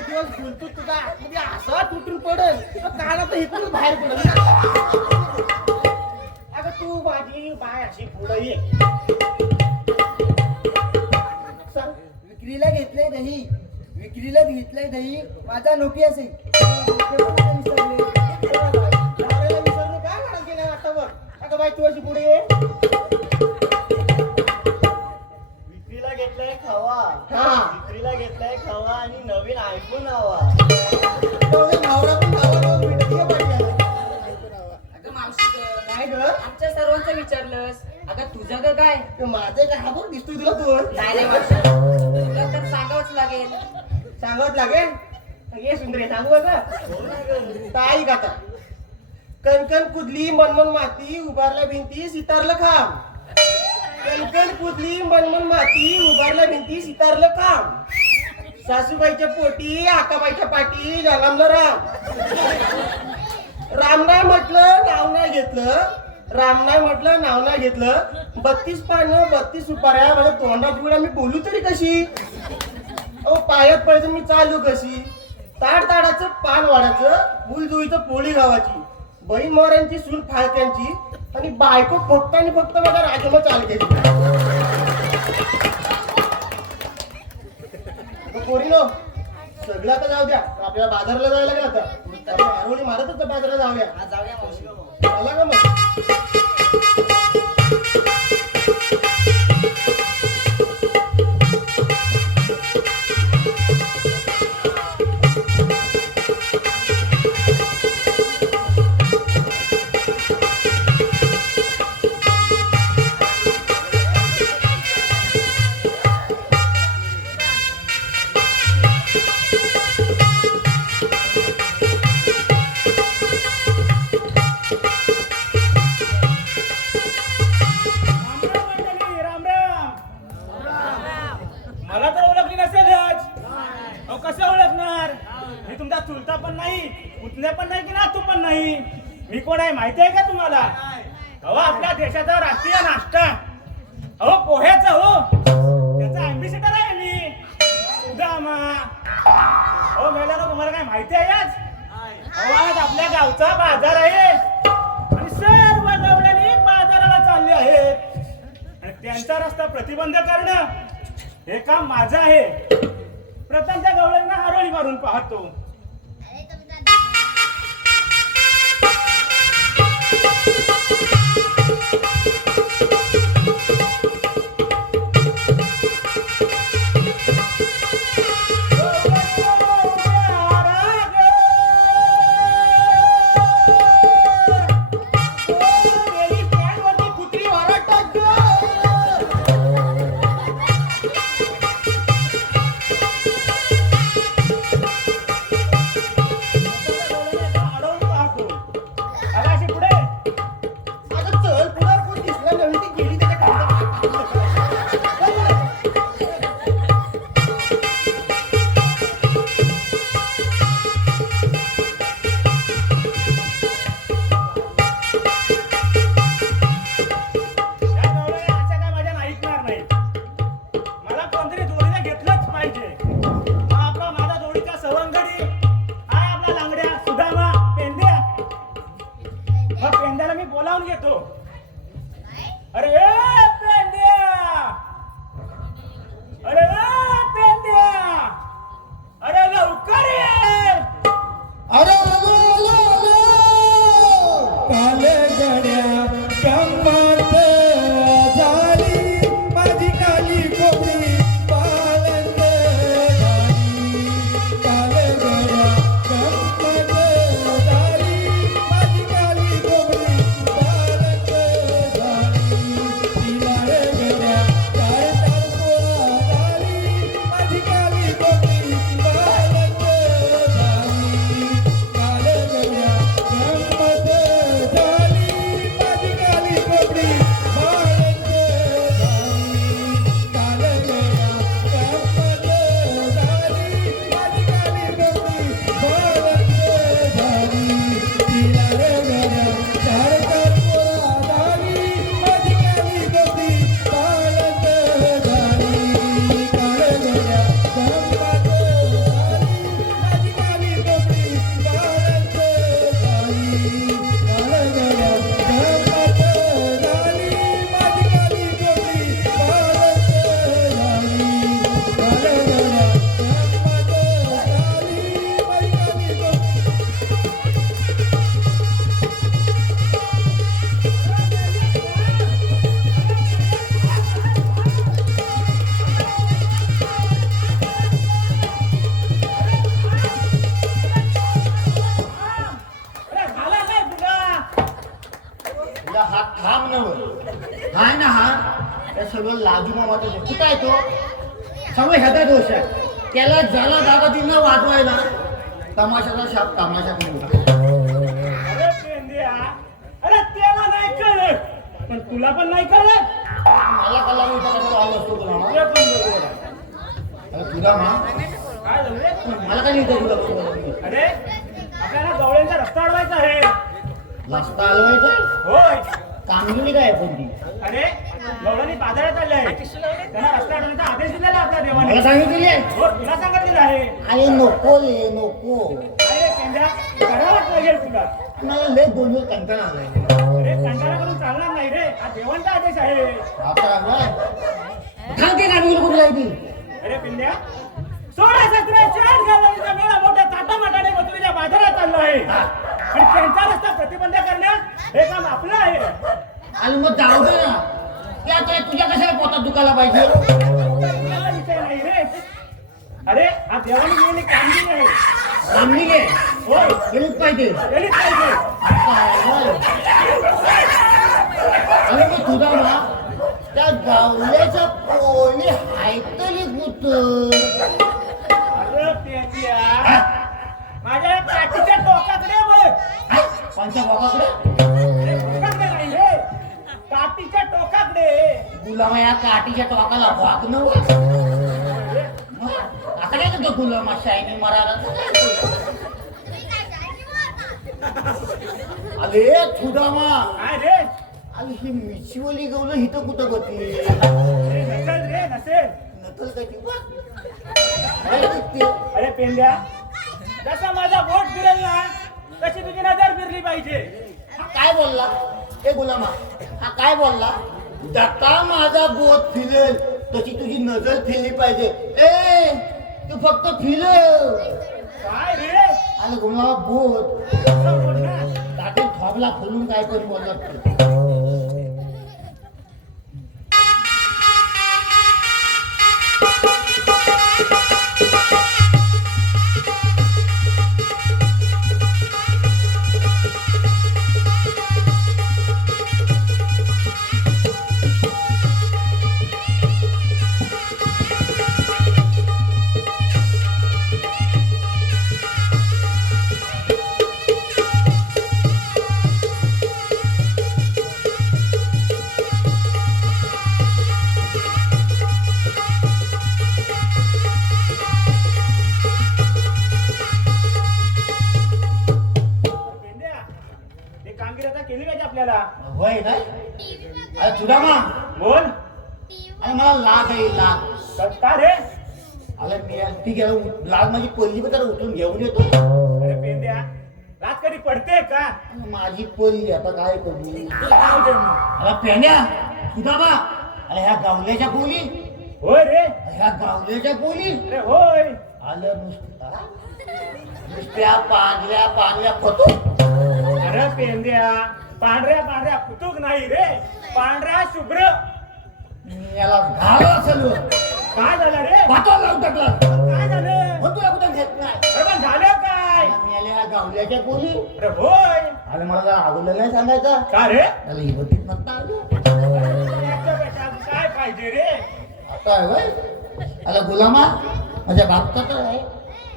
दिवस ब्लूटूथ तुझा आतमध्ये असा तुटून पडेल कानात इथूनच बाहेर पडेल. अगं तू माझी बाय अशी पुढे ये. सांग. विक्रीला घेतलंय दही माझा नोकिया से नवऱ्याला विसरलो काय म्हणाल गेल्या वाटावर. अगं बाई तू अशी पुढे ये. विक्रीला घेतलाय खवा. हा. विक्रीला घेतलाय खवा आणि नवीन आयफोन हवा. नवरा पण गावाला भेटत ये बाई याला. अगं मावशी गं, काय ग आमच्या सर्वांचं विचारलंस. अगं तुझं ग काय? ते माझे काय हा बघ दिसतोय तुला तू नाही मावशी, तुला तर सांगावंच लागेल. सांगत लागेल. ये सुंदरे सांगू का ताई का आता. कणकण कुदली मनमन माती उभारल्या भिंती सितारलं खांब. कणकण कुदली मनमन माती उभारल्या भिंती सितारलं खांब. सासूबाईच्या पोटी आकाबाईच्या पाठी जन्मलं राम. राम नाही म्हटलं नाव नाही घेतलं 32 पानं 32 सुपाऱ्या माझ्या तोंडात गुळा मी बोलू तरी कशी. अहो पायात पडतं मी चालू कशी. ताडाचं पान वाढायचं बुलजुईचं पोळी गावाची बहीण मोऱ्यांची सून फाळक्यांची आणि बायको फक्त आणि फक्त माझा राजम चाल केली. पोरीनो सगळं आता जाऊ द्या. आपल्याला बाजारला जायला लागेल आता. आरोळी मारतच बाजारला जाऊया. जाऊया मावशी. चला का मग. राम राम. मला तर ओळखली नसेलच. अहो कसं ओळखणार? मी तुमचा चुलता पण नाही, पुतण्या पण नाही की नातू पण नाही. मी कोण आहे माहिती आहे का तुम्हाला? अहो आपल्या देशाचा राष्ट्रीय नाश्ता अहो पोह्याचा हो त्याचा अँबिसेडर आहे मी सुदामा. हो मेला तर तुम्हाला काय माहिती आहे आज? अहो आज आपल्या गावचा बाजार आहे आणि सर्व गवळणी बाजाराला चालले आहेत आणि त्यांचा रस्ता प्रतिबंध करणं हे काम माझं आहे. प्रथम त्या गवळ्यांना आरोळी मारून पाहतो. तुला हा थांब नव हाय ना हा त्या सगळं लाजू मामाचं आहे. कुठं आहे तो सगळं ह्याचा दोष आहे. त्याला ज्याला जागा दिली ना वाजवायला तमाशाचा शाप तमाशा करून अरे पेंद्या, अरे त्याला नाही कळत पण तुला पण नाही कळत. मला कला मी इथं कशाला आलो असतो तुला तुला पण बरोबर आहे. अरे तुला मा काय झालं रे? मला काय नाही तुला बरोबर अरे आपल्याला गवळ्यांचा रस्ता अडवायचा आहे. रस्ता आलोय होय. कामगिरी काय आहे पण ती अरे गवळ्यांनी बाजारात आले आहे. त्यांना रस्ता अडवण्याचा आदेश दिलेला आपल्या देवाने. मला सांगितलेली आहे हो तुला सांगितलेलं आहे. अरे नको रे नको अरे पेंद्या करावाच लागेल तुला. मला लय दोन दिवस कंटाळा आलाय अरे कंटाळा करून चालणार नाही रे. हा देवांचा आदेश आहे. सांगते का मी कुठला आहे ती अरे पिंड्या 16-17 गावांचा मेळा मोठ्या ताटामाटाने मथुरेच्या बाजारात चाललो आहे. आणि त्यांचा रस्ता प्रतिबंध करण्यात हे काम आपलं आहे. आणि मग जाऊ दे ना त्या तुझ्या कशाला पोटात दुखायला पाहिजे आपल्याला विषय नाही रे. अरे हा देवाने दिलेली कामगिरी आहे. कामगिरी आहे होय गेलीच पाहिजे केलीच पाहिजे. अरे मग तुझा ना त्या गावल्याच्या पोळी हायतली कुठ अरे पेंड्या माझ्या काठीच्या टोकाकडे बघ. पंचा बाबाकडे अरे, टोकाकडे नाही रे. काठीच्या टोकाकडे. गुलामा या काठीच्या टोकाला वागणं आता काय करतो गुलामा शायनी मराला अरे सुदामा काय रे? अरे ही मिशीवली गवलं हिथं कुठं होती अरे नसेल रे नसेल. नकल कधी अरे पेंड्या जसा माझा बोट फिरेल ना तशी तुझी नजर फिरली पाहिजे. हा काय बोलला ए गुलामा हा काय बोलला जसा माझा बोट फिरेल तशी तुझी नजर फिरली पाहिजे ए तू फक्त फिरव काय रे? अरे गुलामा बोट असं बोल ना. ताटे थॉबला खोलून काय पण बोलला तू पेंड्या हे कामगिरी आता केली पाहिजे आपल्याला. होय काय अरे तुझा मा बोल. अरे मला लाग आहे लाग का रे? अरे मी ती गेलो लाग माझी पोल्ली पण त्याला उठून घेऊन येतो अरे पेंड्या रात कधी पडते का? माझी पोल्ली आता काय करू जाऊ दे मग. अरे पेंड्या तुझा बा अरे ह्या गावल्याच्या पोली होय रे. ह्या गावल्याच्या पोली अरे होय. आलं नुसत्या पांढऱ्या पांढऱ्या फोटो अरे पेंड्या पांढऱ्या पांढऱ्या कुतुक नाही रे. पांढऱ्या शुभ्र. याला घाला असेल काय झालं रे? पाठवा लावून टाकला काय झालं? मग तुला कुठं घेत नाही अरे पण झालं काय? मेल्या ह्या गावल्याच्या पोली अरे होय. अरे मला जरा अगोदर नाही सांगायचं का रे? त्याला हिबतीत नसता आलं याच्यापेक्षा काय पाहिजे रे? आता आहे होय अरे गुलामा माझ्या बापचा आहे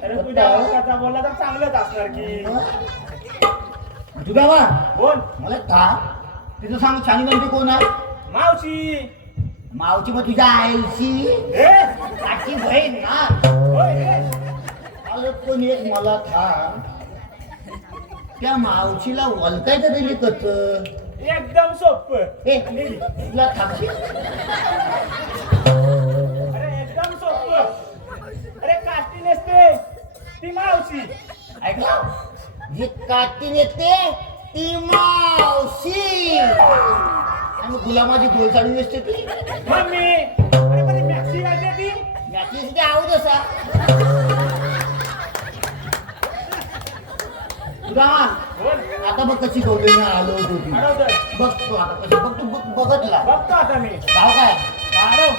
अरे तुझ्या बापाचा बोलला तर चांगलंच असणार की. तुझा बा बोल. मला का तिथं सांग छानी गणपती कोण आहे मावशी. मावची मग तुझ्या आईची ए काची बहीण ना होय रे. अरे पण एक मला थांब त्या मावशीला वलकायचं तरी कच एकदम सोपं. ए तुला थांबशील अरे एकदम सोपं. अरे काठी नसते ती मावशी. ऐकला जी काठी नेते ती मावशी आणि गुलामाची गोलसाडी नेसते ती मम्मी. अरे पण ती मॅक्सी घालते ती. याची आऊ जसा गुलामा बोल. आता बघ कशी गवली आलो होतो ती अडवतोय. बघतो आता कशी बघ तू बघतला बघतो आता मी. गाव काय अडव.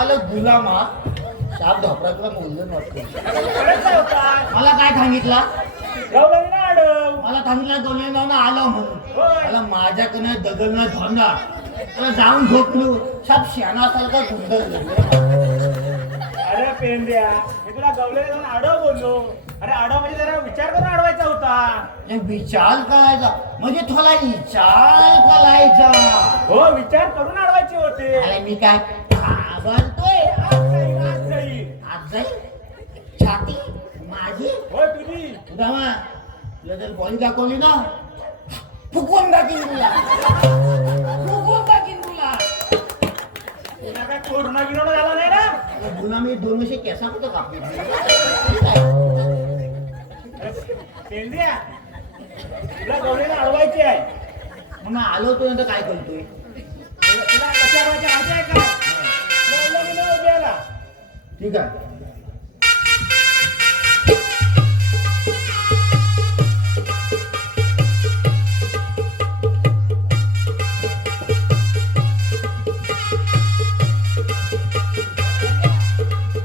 काल गुलामा शाप ढोपरा तुला बोललं वाटतं. खरंच काय होता मला काय सांगितला? गवळणी ना आडव मला सांगितलं दोन्ही नाव आलं म्हणून. होय. मला माझ्याकडनं दगड न धोंडा त्याला जाऊन झोपलो. शाप शाना सारखा गुंडल. अरे पेंद्या मी तुला गवळणी जाऊन आडव बोललो. अरे आडव म्हणजे जरा विचार करून अडवायचा होता. विचार करायचा म्हणजे थोडा विचार करायचा. हो विचार करून अडवायचे होते. अरे मी काय घाबरतोय? आज जाईल. आज जाईल छाती माझी होय तुझी उदामा तुला जर बॉल दाखवली ना फुकून टाकीन तुला. फुकून टाकीन तुला. तुला काय कोरोना गिरोना झाला नाही ना. पुन्हा मी 200 केसा कुठं कापली. पेंद्या तुला गवळीला अडवायची आहे. मग मी आलो होतो नंतर काय करतोय? तुला कशी अडवायची माहिती आहे का? गवळणी न उभ्याला. ठीक आहे.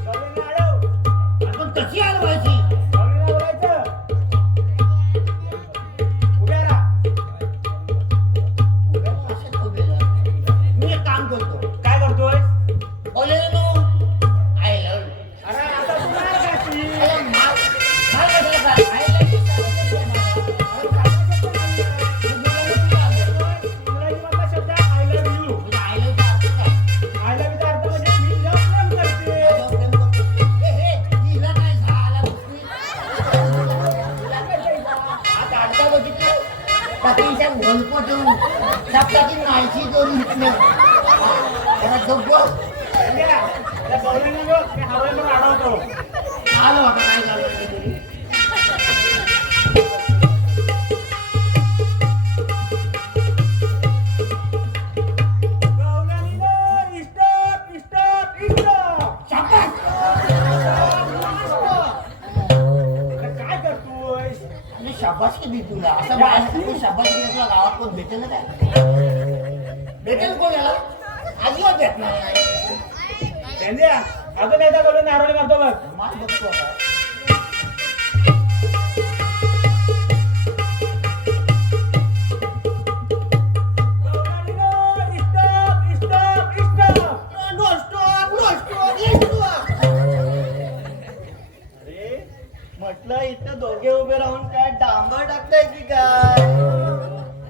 गवळणी अडव. आपण कशी आलवायची? गवळीला बोलायचं. उभ्या राहा. मी एक काम करतो. काय करतोय? बोले नो आय लव्ह. अरे आता तू मार खाशील. अरे काय कसं काय? I love you. अरे काय शब्द नाही आहे. इंग्रजी मधला शब्द आहे I love you. I love काय? I love you चा अर्थ म्हणजे मी तुला प्रेम करते. हिला काय झालं? आता आजचा बघितलं पतीच्या घोलपटून सप्ताची नाहीची करून घेतलं. आता जग्गो पेंद्या, त्या गवळीला बघ, ते हवेवर अडवतो. आलो आता काय झालं तरी. गवळणीनं स्टॉप स्टॉप स्टॉप. शाबास. आता काय करतोय? आणि शाबासकी दी तुला असं बाहेर शाबासकी दिली तुला गावात कोण भेटेल ना काय? भेटेल कोण याला? अजिबात भेटणार नाही. पेंद्या, अजून एकदा गवळणी आडवणी मारतो बघ. मार बघतो आता. गवळणीनं stop stop stop. No stop no stop stop. अरे म्हटलं इथं दोघे उभे राहून काय डांबर टाकताय की काय?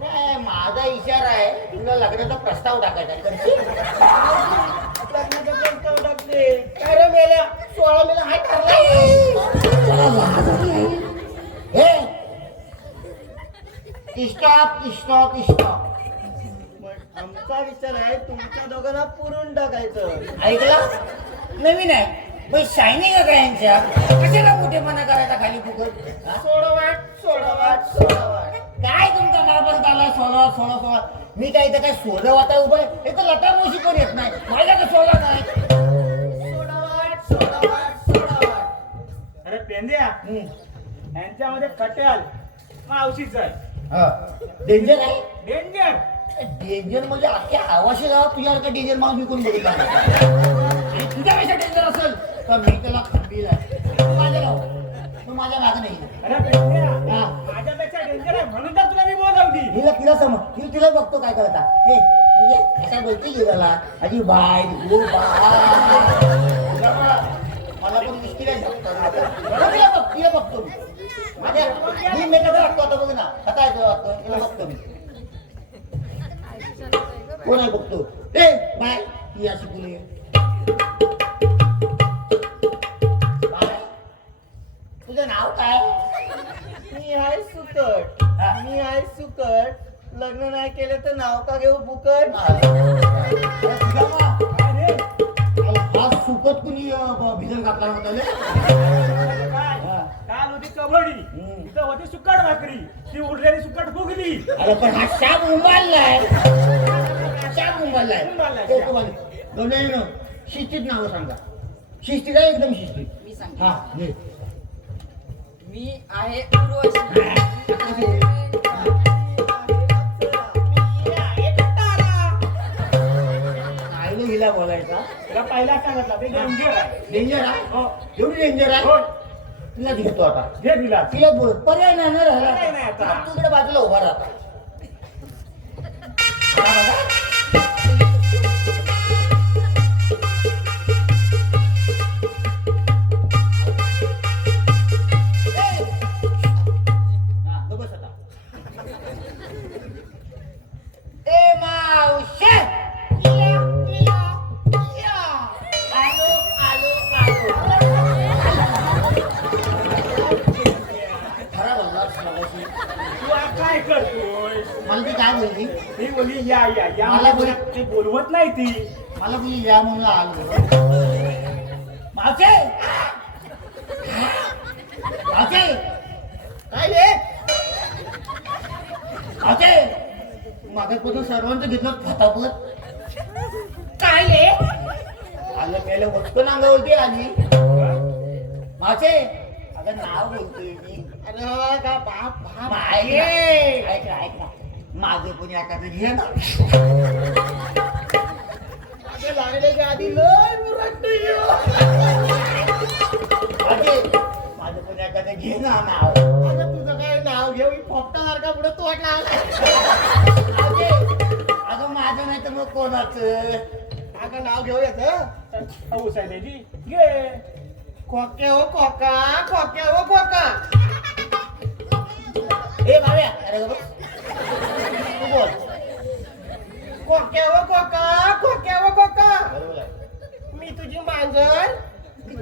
काय माझा इशारा आहे तुला लग्नाचा प्रस्ताव टाकायचा आहे. करशील? लग्नाचा प्रस्ताव टाकले. काय रे मेल्या 16 मेला हाय हे स्टॉप स्टॉप स्टॉप. पण आमचा विचार आहे तुमच्या दोघांना पुरून टाकायचं. ऐकलं? नवीन आहे पण शायनिंग आहे का यांच्या? कशाला मोठेपणा करायचा खाली फुकट? हा? सोडवाट. काय तुमचा मारबल आला 16. मी काय इथं काय सोडं वाटा उभं आहे? हे तर लता मोशी पण येत नाही. माझ्या तर सोडा नाही. सोडावाट. अरे पेंद्या, यांच्यामध्ये कट्याल मावशीच आहे. डेंजर आहे. डेंजर. डेंजर म्हणजे अख्ख्या हवाशी गावात तुझ्यासारखं डेंजर माणूस विकून बघितला आणि तुझ्यापेक्षा डेंजर असेल तर मी त्याला खंबीर आहे. तू माझ्या मागं नाही. अरे पेंद्या, हा. माझ्यापेक्षा डेंजर आहे म्हणून तर तुला मी बोलवली. तिला समज तिला बघतो काय करता. असा बोलते गेला आजी बाय मला पण मुश्किल आहे. तिला बघतो मी. माझ्या मी मेकअप लागतो आता बघ ना. आता येतो तिला बघतो मी. कोण आहे बघतो. ए बाय ती अशी बोलली. तुझं नाव काय? मी आहे सुकट. हा. मी आहे सुकट. लग्न नाही केलं तर नाव का घेऊ बुकट? हा सुकत कुणी भिजल घातला होता रे? काय? काल होती कबड्डी, इथं होती सुकट भाकरी. ती उरलेली सुकट फुगली. अरे पण हा शाप उंबाललाय. शाप उंबाललाय. शिस्तीत नाव सांगा. शिस्तीत आहे एकदम शिस्तीत. मी सांगते. हा घे. मी आहे उर्वशी. आईने हिला पहिला बोलायचा तुला पहिला सांगितला ते डेंजर आहे. डेंजर आहे हो. एवढी डेंजर आहे हो. तिला घेतो आता घे दिला. तिला बोल पर्याय नाही ना राहिला पर्याय नाही आता. आता तू इकडे बाजूला उभा राहता ए मावशे आलो आलो आलो खरा बोललास मगाशी. तू आज काय करतोय? मला ती काय बोलली ती बोलली या या या मला मला ती बोलवत नाही ती. मला बोलली या म्हणून आलो मावशे मावशे काय रे मावशे मागापासून सर्वांचं घेतलं फटाफट काय रे आलं मेलं वस्तू नांगावरती आली मावशे अगं नाव बोलतोय मी अरे का बाप बाप ऐक ना माझं कोणी एखादं घे ना अरे लागण्याच्या आधी लय मुरडतोय ह्यो. माझं कोणी एखादं घे ना नाव अगं तुझं काय नाव घेऊ फोपटा सारखा पुढे तो वाटला अगं माझं नाही तर मग कोणाचं अगं नाव घेऊ येतं हो सायलेजी घे. खोक्या हो खोका खोक्या हो खोका ए भाव्या अरे गं बस. तू बोल खोक्या हो खोका खोक्या हो खोका बरोबर आहे. मी तुझी मांजर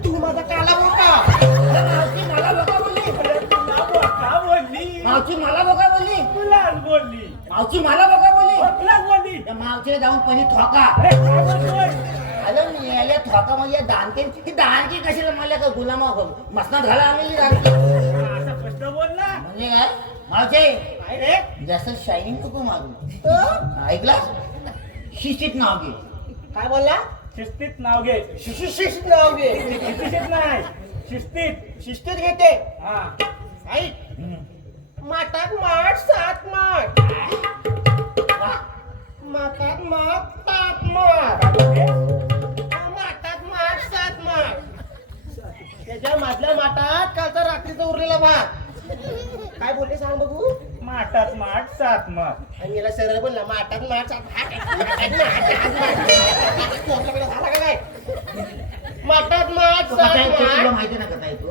तू माझा काला बोका मावशी मला बोका बोलली अरे तुला बोका बोलली. मावशी मला बोका बोलली तुलाच बोलली. मावशी मला बोका बोलली हो, तुलाच बोलली. त्या मावशीला जाऊन पणी ठोका अरे काय बोलतोय? अरे मी याला ठोका म्हणजे दानके ही दानकी कशाला मला का गुलामा मसनात घाला आणलेली दानकी असं स्पष्ट बोल ना. म्हणजे काय मावशी काय रे जास्त शाईनिंग नको मागू ऐकला शिस्तीत नाव घे काय बोलला शिस्तीत नाव घे. शिशिशिश नाव घे शिस्तीत नाही शिस्तीत. शिस्तीत घेते हा ऐक माठात माठ सात माठ माठात माठ सात माठ काय बोलते? माठात माठ सात माठ त्याच्या मधल्या माठात कालचा रात्रीचा उरलेला भात काय बोलले सांग बघू माठात माठ सात माठ. आणि याला सरळ बोलला माठात माठ सात झाला का काय माठात माठ तो कसा सात येतो तुला माठ माहिती ना कसा येतो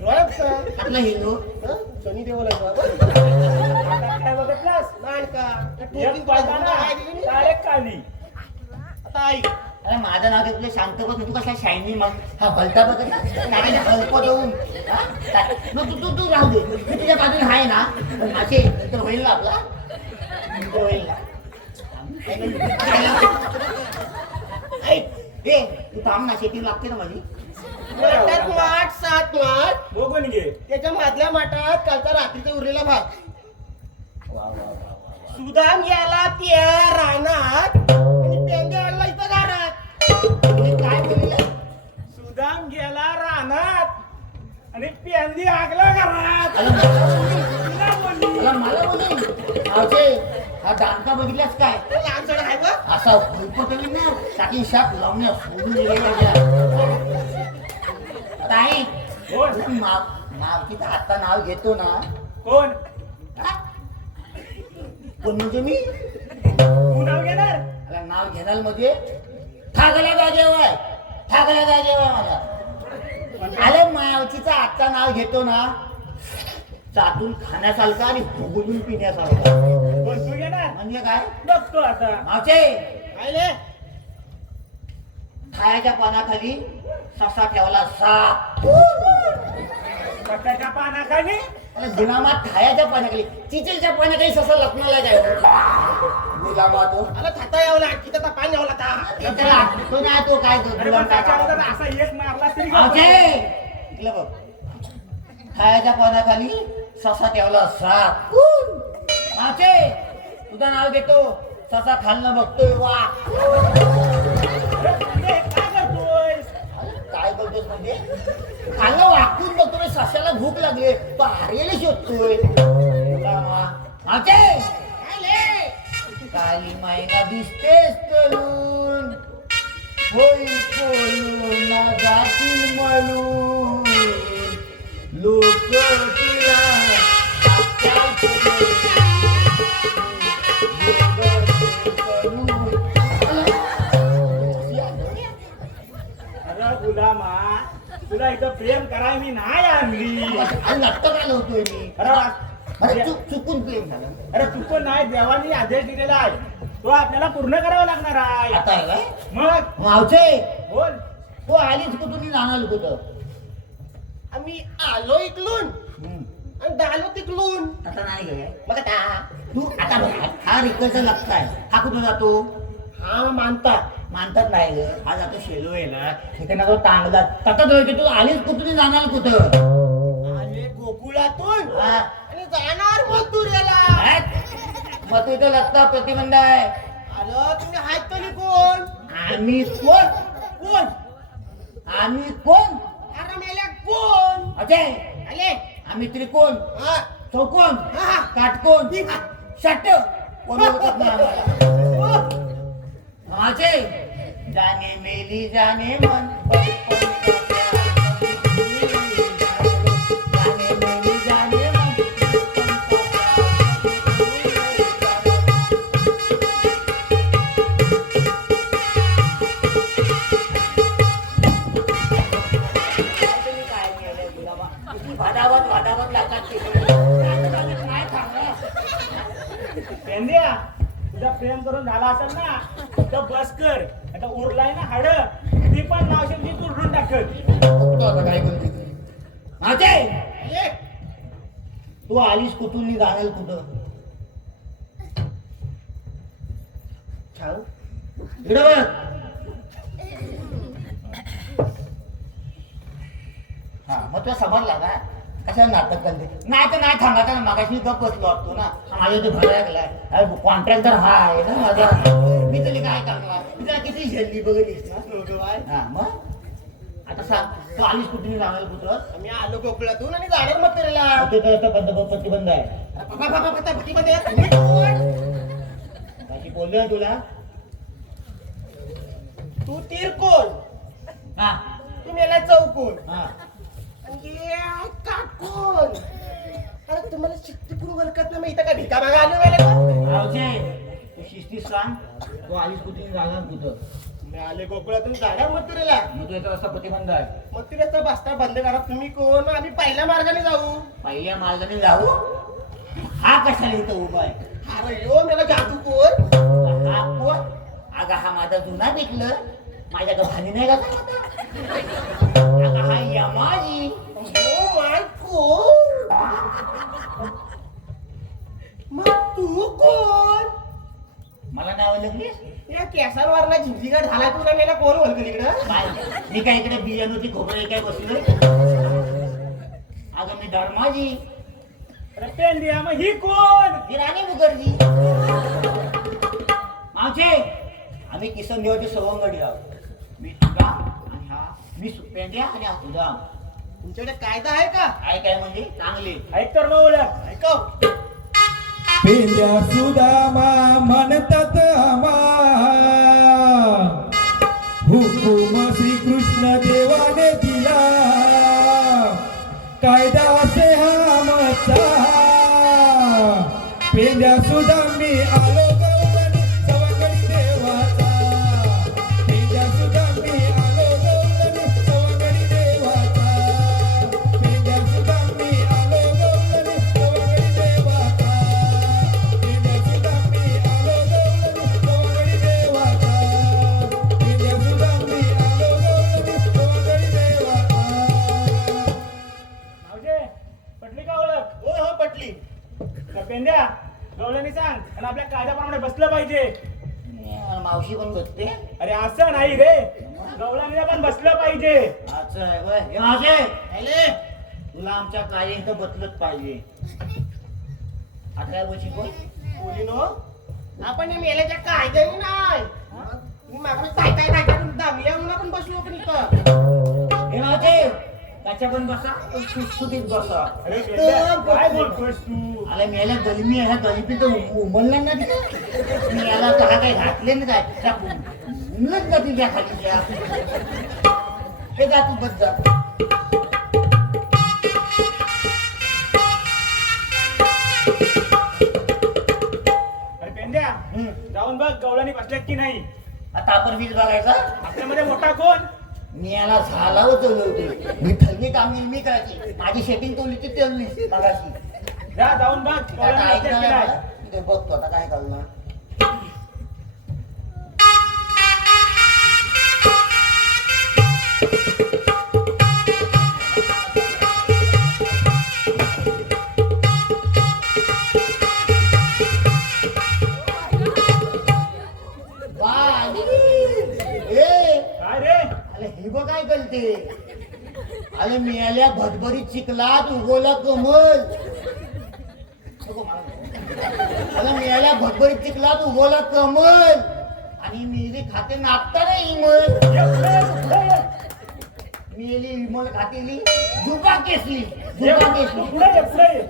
रोजचा. आपला हिंदू हं? सोनी देवला आता काय बघितलास? नानका एक पाळताना डायरेक्ट खाली. आता ऐक अरे माझं नाव घेतलं शांत बघ तू कसा शायनी मग हा भलता बघ काय हलको देऊन मग तू तू तू राहू दे मी तुझ्या बाजूला आहे ना असे तर होईल ना आपला तर होईल ना ऐक ए तू थांब ना शेती लागते ना माझी माठात माठ सात माठ बघून घे. त्याच्या मधल्या माठात कालचा रात्रीचा उरलेला भात सुदाम याला त्या रानात आणि पेंदे आणला इथं घरात हे काय बोलले सुदाम गेला रानात आणि पेंदी आगला घरात. तुला बोलली. मला बोलले मावशे हा दांडका बघितलास काय तो लहान सड आहे बघ असा फुलपटली ना टाकी शाप लावण्या सोडून गेलेला ताई बोल. मावशीचं आता नाव घेतो ना कोण? हा? कोण म्हणजे मी तू नाव घेणार? मला नाव घेणार म्हणजे ठाकला जागेवाय मला अरे मावशीचं आजचा नाव घेतो ना चाटून खाण्यासारखं आणि भुगलून पिण्यासारखं कोण तू घेणार? म्हणजे काय बघतो आता. मावशे काय रे खायच्या पानाखाली ससा ठेवला साप पक्काच्या पानाखाली गुलामात खायच्या पानाखाली चिचलच्या पानाखाली ससा लपणाला काय गुलामा तो आला थाता यावला तिथं पाणी यावला था त्याला तो नाही तो काय तो अरे गुलाम पण त्याच्या काय अगोदर असा एक मारला तरी मावशे इकडे बघ खायच्या पानाखाली ससा ठेवला साप मावशे तुझं नाव घेतो ससा खाल्लं बघतोय वा काय करतोय? काय बोलतोस म्हणजे खाल्लं वाकून बघतो मी सशाला भूक लागली तो हारेला शोधतोय मावशे काली मायना दिसतेस तरुण होई बोलून जाती म्हणून लोक तिला अरे गुलामा तुला इथं प्रेम करायला मी नाही आणली. नाटक आलं होतोय मी. अरे चुकून प्रेम झालं. अरे चुकून नाही, देवानी आदेश दिलेला आहे तो आपल्याला पूर्ण करावा लागणार आहे. आता काय मग मावचे बोल. तो आलीच कुठून जाणार कुठं. आम्ही आलो इकडून आणि झालो तिकडून. आता नाही गे बघ आता तू आता बघ हा रिकलचा लक्ष आहे. हा कुठं जातो. हा मानतात. मानतात नाही ग. हा जातो शेलोयला ठिकाणा तो टांगला तसंच होय की तू आलीच कुठून जाणार कुठं. आले गोकुळातून हा. आणि जाणार मथुरेला. मग तू इथं लक्षात प्रतिबंध आहे. अरे तुम्ही हात तरी कोण. आम्ही कोण. कोण. आम्ही कोण. अरे मेल्या कोण. अजय आले. आम्ही त्रिकोण हा. चौकोन हा. काटकोन षट कोण ओळखत नाही आम्हाला. अजय जाने मेली जाने मन जाने मेली जाने मन वादावत लागतात नाही थांबणार. पेंद्या तुझा प्रेम करून झाला असेल ना तर बस कर. आता उरलाय ना हाड ती पण नावशेची तुडून टाकत. काय बोलते अजय आले. तू आलीस कुठून मी जाणार कुठं. छान. इकडं बघ. हा मग तुला समजला का कशाला नाटक करते. नाही तर नाही थांबायचं ना. मागाशी गप बसलो असतो ना. माझ्या ते भरायला गेलाय कॉन्ट्रॅक्टर हा आहे ना माझा. मी तरी काय करणार. मी त्याला किती झेलली बघलीस ना. हा मग आता सांग तू आलीस कुठून जाणार कुठं. आम्ही आलो गोकुळातून आणि जाणार मथुरेला. प्रतिबंध आहे. तुम्ही कोण. कशी बोललो ना तुला. तू तिरकोण. हा तू मेला चौकोन. हा आणि हे काटकोन. अरे तुम्हाला शिट्टी करून वळखत ना. मी इथं काय भिका मागा आलो मेले का. अजय तू शिस्तीत सांग तू आलीस कुठून जाणार कुठं. मी आले गोकुळातून जाणार मथुरेला. मग तू याचा असा प्रतिबंध आहे. मथुरेचा बस्ता बंद करा. तुम्ही कोण. आम्ही पहिल्या मार्गाने जाऊ. पहिल्या मार्गाने जाऊ. हा कशाला इथं उभा आहे. अरे यो मेला जादू कोण. हा कोण. अगं हा माझा जुना पिकलं माझ्या भानी नाही का अगं हा यमाजी. ओ माय कोण. मग तू कोण. मला नाव लागलीस. या केसांवरला झिंझिगड झाला तुला मेला कोण वळखल इकडं. काय मी काय इकडे बियाणूची खोबरं काय बसलोय. अगं मी धर्माजी. अरे पेंद्या मग ही कोण. ही राणी मुखर्जी. मावचे आम्ही किसन देवाचे सवंगडी आहोत. मी तुझा आणि हा मी पेंड्या आणि हा तुझा. तुमच्याकडे कायदा आहे का. काय काय म्हणजे चांगले ऐक तर मग ओळख. ऐकव. पेंद्या सुदामा म्हणतात आम्हा हुकुम श्रीकृष्ण देवाने दिला कायदा असे हा आमचा. पेंद्या सुदा मी आलो गवळणी सवंगडी देवाचा. पेंद्या सुदा मी आलो गवळणी सवंगडी देवाचा. पेंद्या सुदा मी आलो गवळणी सवंगडी देवाचा. पेंद्या सुदा मी आलो गवळणी सवंगडी देवाचा. पेंद्या सुदा मी आलो गवळणी सवंगडी देवाचा. मावशे पटली का ओळख. हो हो पटली. तर पेंद्या गवळणी सांग आणि आपल्या कायद्याप्रमाणे बसलं पाहिजे. मावशी पण बसते. अरे असं नाही रे गवळणीला पण बसलं पाहिजे. असं आहे होय. हे मावशे आले तुला आमच्या काय इथं बसलंच पाहिजे. आता काय बोलशी बोल. मुलीनो आपण या मेल्याच्या कायद्याने नाही. तुम्ही मागून काय काय काय दामल्या म्हणून आपण बसलो पण इथं. हे मावशे त्याच्या पण बसा सुटसुटीत बसा. अरे पेंद्या, काय बोलतोयस तू. अरे मेल्या गलमी आहे. गलमी तर उमलणार ना तिथं. मी याला का काय घातले ना काय उमलत जातील त्या खालीच्या. हे जा तू बस जा. अरे पेंड्या जाऊन बघ गवळणी बसल्यात की नाही. आता आपण वीज बघायचा. आपल्यामध्ये मोठा कोण? मी याला झालावर होते. मी ठरली कामगिरी मी करायची. माझी सेटिंग तोडली ती तेवढी बघायची. जा जाऊन बघ आता गवळणी ऐक बसल्यात की ना, नाही. ते बघतो आता काय करणार. काय रे? अरे हे बघ काय करते. अरे मिळाल्या भटभरीत चिखलात उगवला कमल. अरे मिळाल्या भटभरीत चिखलात उगवला कमल आणि मिली खाते नाचता नाही इमल. मिली इमल खातेली जुबा केसली जुबा केसली. पुढे ये, पुढे ये.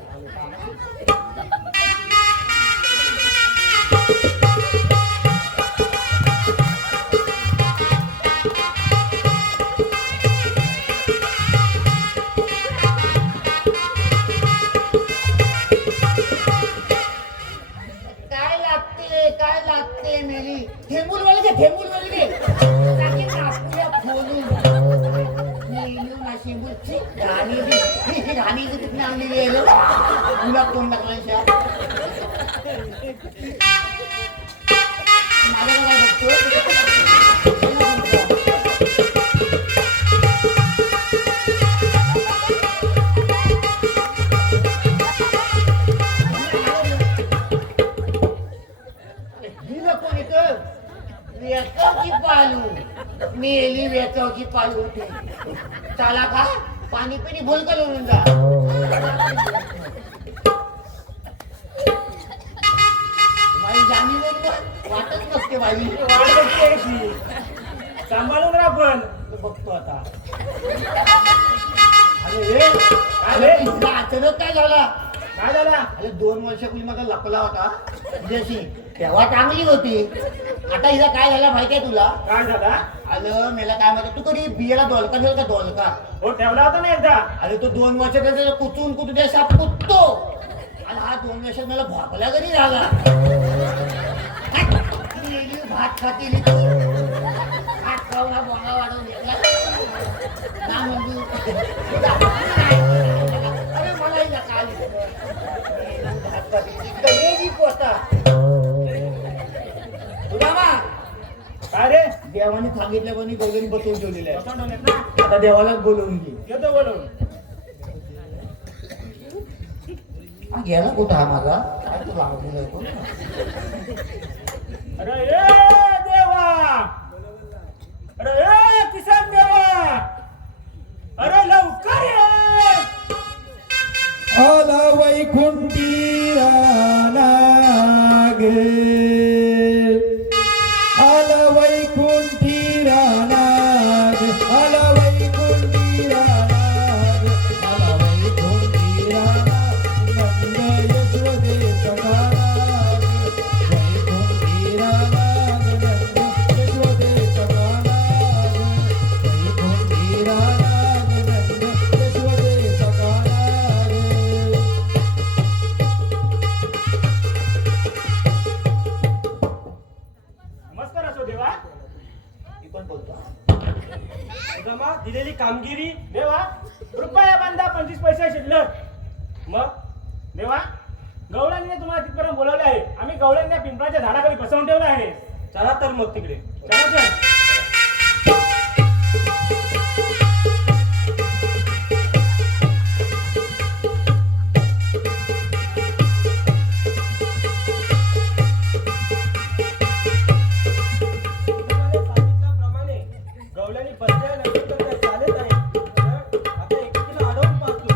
काय लागते मेली थेंबूल वाले घे थेंबूल वाले घे. टाकी नाचते खोलून. मेली नाशी बुच्ची घाणी बी. ही घाणी बी तिथून आणलेली आहे रे. तुला कोण लागलायच्या माझ्या काय बघतो. वेचावची पालू मेली वेचावची पालू होते. चला का पाणी पिणी भूल करून जा. माझी जाणी वाटत नसते माझी. वाट बघते याची. सांभाळून राहा पण. बघतो आता. अरे अचानक काय झाला. काय झाला? अरे 2 वर्षापूर्वी मला लपला होता जशी तेव्हा चांगली होती. आता हिला काय झालं माहितीये तुला. काय झाला? आलं मला काय माहिती. तू कधी बियाला दोलका ठेवला का दोलका. हो ठेवला होता ना एकदा. अरे तो 2 वर्षाचा कुचून कुठून त्या साप कुचतो आणि हा 2 वर्षात मला भोपला घरी झाला. भात खातील भात खाऊन हा बोंगा वाढवून घेतला ना म्हणजे. अरे मला हिला काय भात खातील पोचता तुला काय रे? देवाने सांगितल्याप्रमाणे गौरीने बसवून ठेवलेलं आहे. बसवून ठेवलेत ना? आता देवालाच बोलवून घे. येतो बोलवून. हा गेला कुठं हा माझा काय तू लागलेला आहे तो. अरे ए देवा. अरे ए किसान देवा. अरे लवकर ये. आला वैकुंठी रानाग. आला वैकुंठी रानाग. आला वैकुंठी रानाग. आला वैकुंठी रानाग. नंद यशोदेचा कानाग. वैकुंठी रानाग. नंद यशोदेचा कानाग. वैकुंठी रानाग. नंद यशोदेचा कानाग. नमस्कार असो देवा. मी पण बोलतो. जमा दिलेली कामगिरी देवा रुपया बांधा 25 पैसे शिल्लक. मग देवा गवळ्यांनी तुम्हाला तिथपर्यंत बोलवले आहे. आम्ही गवळ्यांना पिंपळाच्या झाडाखाली बसवून ठेवलं आहे. चला तर मग तिकडे चला सर. सांगितल्याप्रमाणे गवळ्यांनी बसल्यानंतर तर त्या चालत आहे. तर आता एकीला अडवून पाहतो.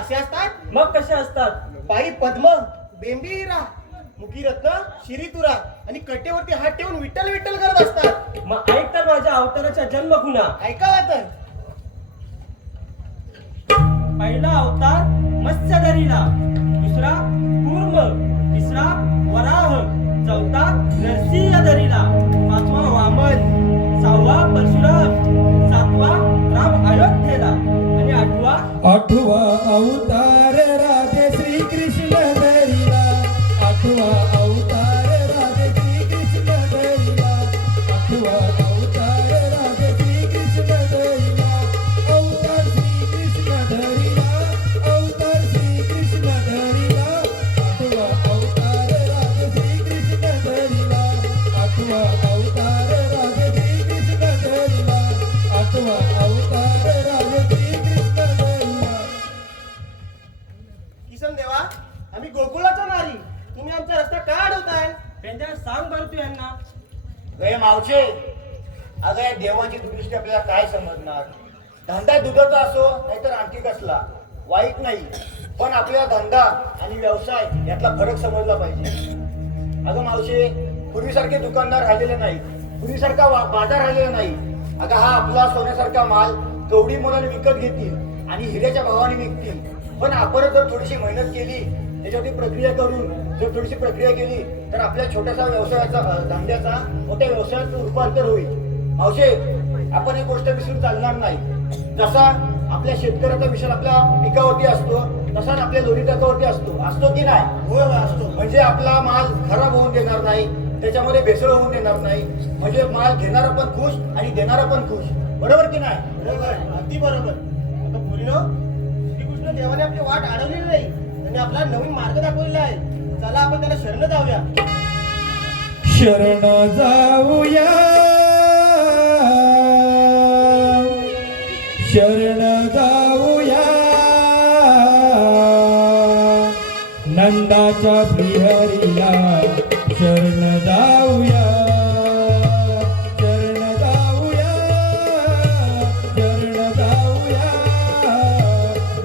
असे असतात मग कसे असतात? पायी पद्म, बेंबी हिरा, मुखी रत्न, शिरी तुरा आणि कटेवरती हात ठेवून विठ्ठल विठ्ठल करत असतात. मग ऐक तर माझ्या अवताराचा जन्म खुना. ऐकावा तर. पहिला अवतार मत्स्यधरीला, दुसरा कूर्म, तिसरा वराह, चौथा नरसिंहधरीला, पाचवा वामन, सहावा परशुराम, सातवा राम अयोध्येला आणि आठवा अवतार राधे श्री कृष्ण धरिला. आठवा अवतार राधे श्री कृष्ण धरिला. आठवा अवतार राधे श्री कृष्ण धरिला. अवतार श्री कृष्ण धरिला. अवतार श्री कृष्ण धरिला. आठवा अवतार राधे श्री कृष्ण धरिला. आठवा अवतार राधे श्री कृष्ण धरिला. आठवा अवतार राधे श्री कृष्ण धरिला. किसन देवा, आम्ही गोकुळाचा नारी, तुम्ही आमच्या रस्ता का अडवताय? त्यांच्या सांग बरं तू यांना. गय मावशे, अगं या देवाची दृष्टी आपल्याला काय समजणार? धंदा दुधाचा असो नाहीतर आणखी कसला, वाईट नाही, पण आपला धंदा आणि व्यवसाय यातला फरक समजला पाहिजे. अगं मावशे, पूर्वीसारखे दुकानदार राहिलेले नाही, पूर्वीसारखा बाजार राहिलेला नाही. अगं हा आपला सोन्यासारखा माल कवडी मोलाने विकत घेतील आणि हिऱ्याच्या भावाने विकतील. पण आपण जर थोडीशी मेहनत केली, त्याच्यावरती प्रक्रिया करून जर थोडीशी प्रक्रिया केली तर आपल्या छोट्याशा व्यवसायाचा धंद्याचा मोठ्या व्यवसायात रूपांतर होईल. मावशे, आपण ही गोष्ट विसरून चालणार नाही. जसा आपल्या शेतकऱ्याचा विषय आपल्या पिकावरती असतो, तसाच आपल्या लोणी टाकावरती असतो की नाही? होय होय असतो. म्हणजे आपला माल खराब होऊन देणार नाही, त्याच्यामध्ये भेसळ होऊन देणार नाही. म्हणजे माल घेणारा पण खुश आणि देणारा पण खुश. बरोबर की नाही? होय होय, अगदी बरोबर. आता पुरीनो, श्रीकृष्ण देवाने आपली वाट अडवलेली नाही, त्यांनी आपला नवीन मार्ग दाखवलेला आहे. चला आपण त्याला शरण जाऊया. शरण जाऊया, शरण जाऊया, नंदाच्या श्रीहरीला शरण जाऊया. शरण जाऊया, शरण जाऊया,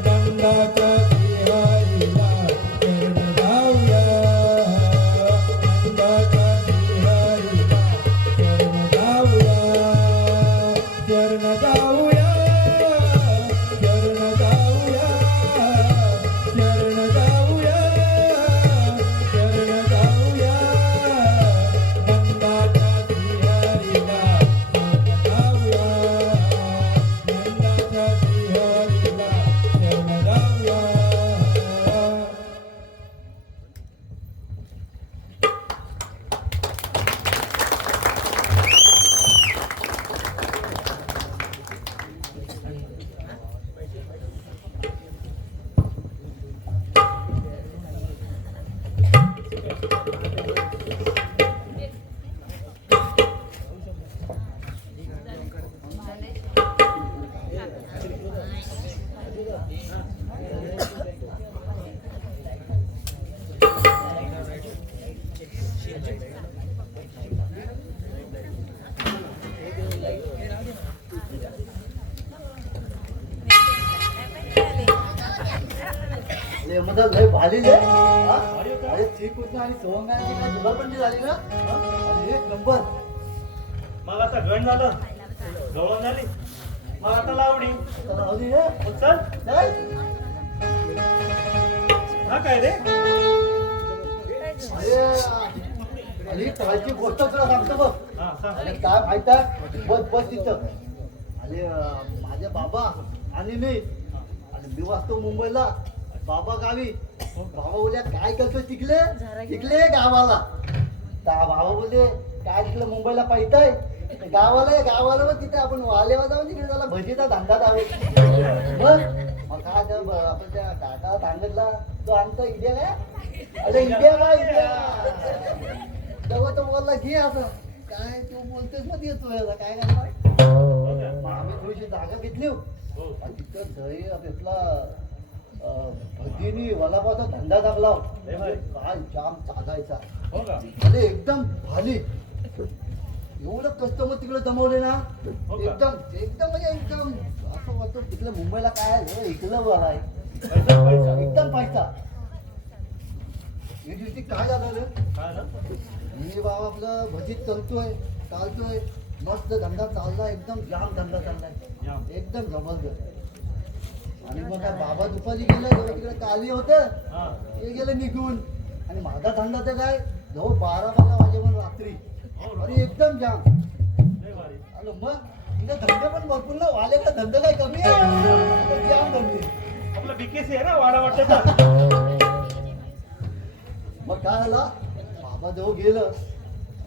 नंदाच्या श्रीहरीला शरण जाऊया. नंदाच्या श्रीहरीला शरण जाऊया. शरण जाऊया, शरण जाऊया, शरण जाऊया, शरण जाऊया, नंदाच्या श्रीहरीला शरण जाऊया. नंदाच्या श्रीहरीला शरण जाऊया. लेमदा लय भाली लय. हा? अरे श्रीकृष्ण आणि सोंगाची काय जुगारबंदी झाली ना? हा? अरे एक नंबर. मग आता गण झालं, गवळण झाली, मग आता लावणी. चला, अवधी रे. मग चल. चल. हा काय रे? अरे कालची गोष्ट तुला सांगतो बघ. हा सांग. अरे काय माहित आहे, बस बस तिथं. अरे माझे बाबा आणि मी, आणि मी वाचतो मुंबईला, बाबा गावी. बाबा बोलल्या काय करतो तिकले तिकले गावाला. बाबा बोलले काय तिकडे मुंबईला पाहिजे गावाला गावाला. मग तिथे आपण वालेवा जाऊन तिकडे त्याला भजीचा धंदा द्यावे. मग काय आपण त्या काका सांगितला तो आमचा इंडिया काय. अरे इंडिया काय इंडिया तेव्हा तो बोलला घे असं काय तू बोलतोस मग येतो काय करणार. मग आम्ही थोडीशी जागा घेतली आणि तिथं दही आपला भजीनी वडापावचा धंदा टाकला. काय जाम चालायचा. हो का? अरे एकदम भाली. एवढं कस्टमर तिकडे जमवले ना, हो का? एकदम एकदम म्हणजे एकदम असं वाटतं तिकडे मुंबईला काय आहे इकडलं बरं आहे. एकदम पैसा. एक दिवशी काय झालं रे, काय ना? मी बाबा आपलं भजीत चालतोय मस्त धंदा चालला, एकदम जाम धंदा चाललाय, जाम. एकदम जबरदस्त. आणि मग काय बाबा दुपारी गेलं तेव्हा तिकडे काली होतं, हा. ते गेलं निघून. आणि माझा धंदा तर काय जवळ 12 वाजेपर्यंत रात्री, आणि एकदम जाम. लय भारी. आलो मग तिथे धंदे पण भरपूर ना, वाल्याचा धंदा काय कमी आहे, जाम धंदे. आपलं बीकेसी आहे ना वाडा वाटतं. मग काय झालं, बाबा जवळ गेलं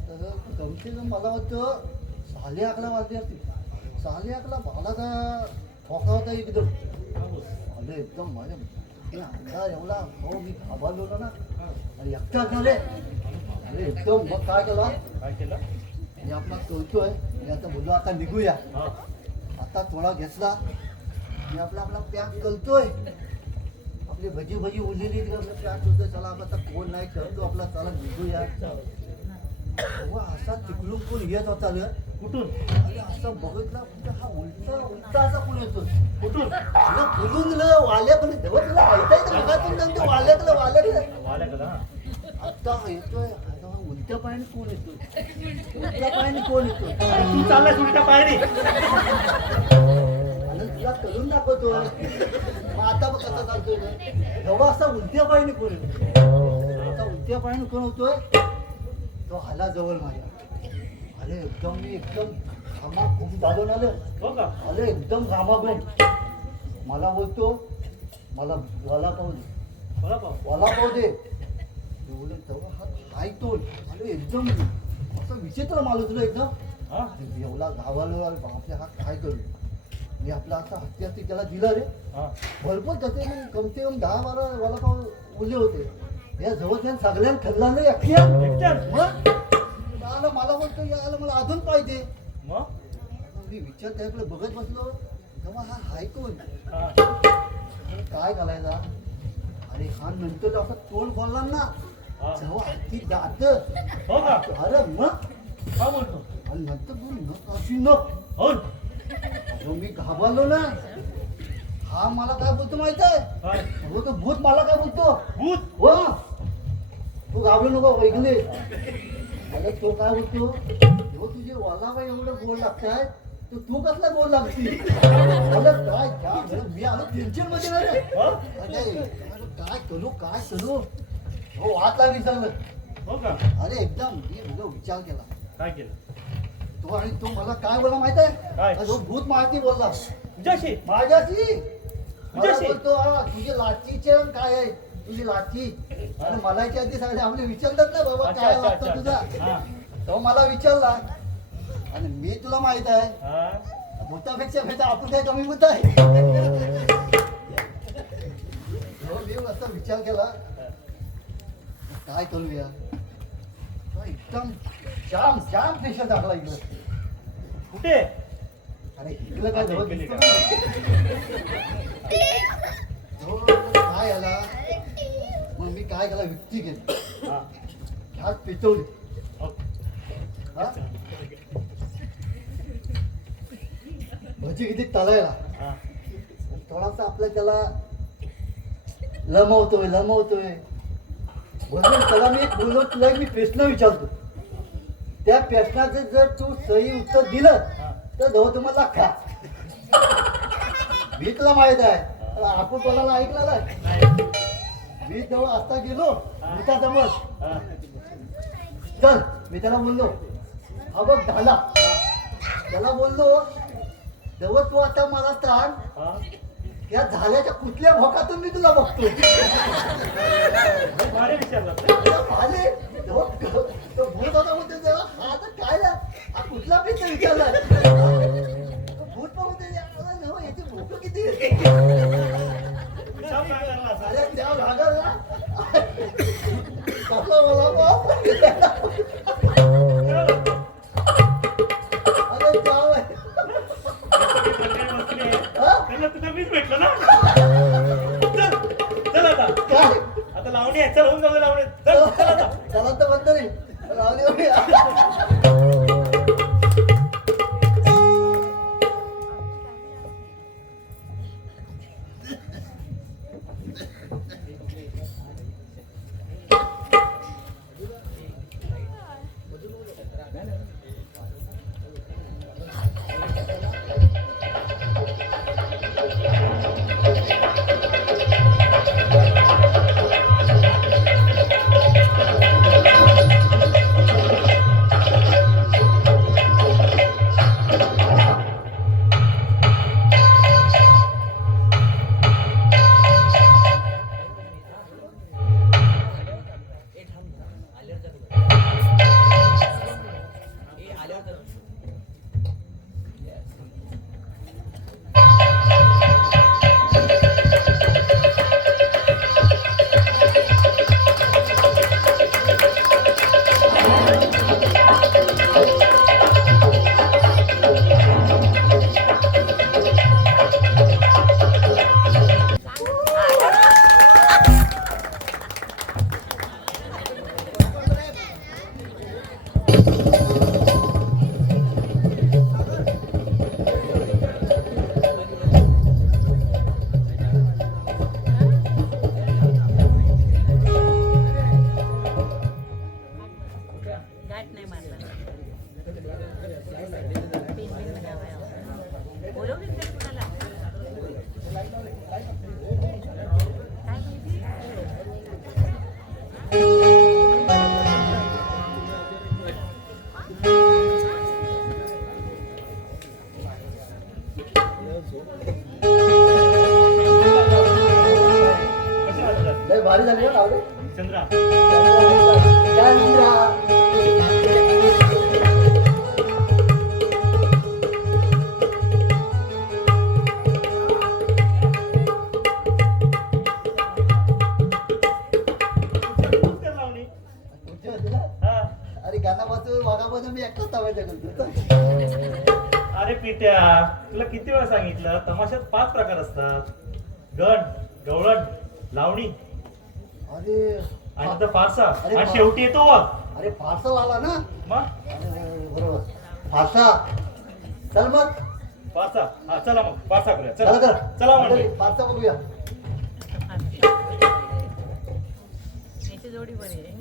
तर कमसे कम मला वाटतं 11:30 वाजले असतील. 11:30 मला का ठोका होता एकदम. अरे एकदम माझ्या ते अंदाज एवढा, हो मी घाबरलो होतो ना, आणि एकटा झाले. अरे एकदम मग काय केलं, काय केलं? मी आपला कळतोय, मी आता बोललो आता निघूया. हा. आता थोडा घेतला, मी आपला पॅक करतोय, आपली भजी उरलेली आपलं पॅक करतोय. चला आपला आता कोण नाही करतो आपला, चला निघूया. तेव्हा असा तिकडून कोण येत होता रे, कुठून? आणि असं बघितला म्हणजे हा उलटा असा कोण येतो, कुठून? तुला बोलून दिलं वाल्याकडे. तेव्हा तुला ऐकायचं मगातून सांगतो वाल्याकडे. वाल्याकडं. आता येतोय, आता हा उलट्या पायाने कोण येतो, उलट्या पायाने कोण येतो, तू चाललाय उलट्या पायरी. आणि तुला करून दाखवतो. मग आता बघ कसा चालतोय ना, जेव्हा असा उलट्या पायाने कोण येतो, आता उलट्या पायाने कोण होतोय, तो आला जवळ माझ्या. अरे एकदम घामाघूम झालो आलं. हो का? अरे एकदम घामाघूम. मला बोलतो, मला वडापाव दे, बघा पाहू. वडापाव दे. एवढं तेव्हा हा काय तो, अरे एकदम असं विचित्र माणूस तुला एकदम. हा? एवढा घावालो, अरे बापरे हा काय करू. मी आपला असा हत्ती त्याला दिला रे. हा. भरपूर त्याचे कमसे कम 10-12 वडापाव उरले होते. या जवळ त्याने सगळ्यांना खाल्ला नाही एकट्या. एकट्यानं? मग आलं मला बोलतो, या आलं मला अजून पाहिजे. मग? मी विचार त्याकडे बघत बसलो, तेव्हा हा हाय कोण, हा. अरे काय घालायचा. अरे हा नंतर असं तोंड बोलला ना, हा. जेव्हा हत्ती जात. हो का? अरे मग काय बोलतो? आणि नंतर तू अशी न. हो. जो मी घाबरलो ना, हा मला काय बोलतो माहित आहे, काय? हो तो भूत मला काय बोलतो, भूत? हो तू घाबरू नको वैगले. अरे तो काय बोलतो, हो तुझे वालाबाई एवढं गोड लागताय, तर तू कसला गोड लागती. अरे काय काय मी आलो टेन्शन मध्ये ना रे. हो? अरे काय करू हो वाट लागली सगळं. हो का? अरे एकदम मी म्हणजे विचार केला. काय केलं? तो आणि तो मला काय बोला माहित आहे, काय? तो भूत मारती बोलला जशी? माझ्याशी. मला तुझ्याशी? बोलतो हा तुझी लाचीचे काय आहे, तुझी लाची. आणि मला याच्या आधी सगळे आपले विचारतात ना बाबा अच्छा, काय अच्छा, लागतं अच्छा. तुझा. हा. तो मला विचारला, आणि मी तुला माहित आहे हा. भूतापेक्षा भेटा आपण काय कमी भूत आहे. तो मी असा विचार केला, काय करूया. तो एकदम जाम प्रेशर टाकला इकडं. कुठे? अरे इकडं काय जवळ इकडे दिसतं का? ना. काय आला मग मी काय केला, युक्ती केली, हा. हात पेटवली. हो. हा? भजी किती तळायला हा. थोडासा आपल्या त्याला लमवतोय म्हणून त्याला मी बोललो, तुला मी प्रश्न विचारतो, त्या प्रश्नाचं जर तू सही उत्तर दिलं तर जाऊ तुम्हाला खा. मी तुला माहित आहे तर आपण कोणाला ऐकला नाही. मी जेव्हा आता गेलो भूता समोर, हा. चल मी त्याला बोललो, हा बघ झाला. त्याला बोललो, जेव्हा तू आता मला सांग, हा. या झाल्याच्या कुठल्या भोकातून मी तुला बघतो. भारी विचारलं. आले तेव्हा तो भूत होता म्हणतो, तेव्हा हा तर काय ना, हा कुठला पिक्चर विचारला. तो भूत पण होते, याची भूक किती येते. विचार काय करला असा? अरे त्या भागाला कसला मला बाप. अरे जाऊ आहे. त्यांना तुझं मीच भेटलं ना. चल आता. काय आता लावणी आहे. चल होऊन जाऊ दे लावणी. चल चल आता. त्याला तर म्हणतो रे रावली होती. भारी झाली ना लावले चंद्रा कर लावणी. हा. अरे गाणं वाजून वागापासून मी एकटाच तवायचा करतो अरे पिट्या तुला किती वेळा सांगितलं तमाशात 5 प्रकार असतात. गण, गवळण, लावणी अरे आणि नंतर फारसा अरे आणि शेवटी येतो वाघ. अरे फारसा आला ना मग अरे बरोबर फारसा चल मग फारसा. हा चला मग फारसा करूया. चला चला कर चला म्हणजे फारसा बघूया याची जोडी बरी आहे.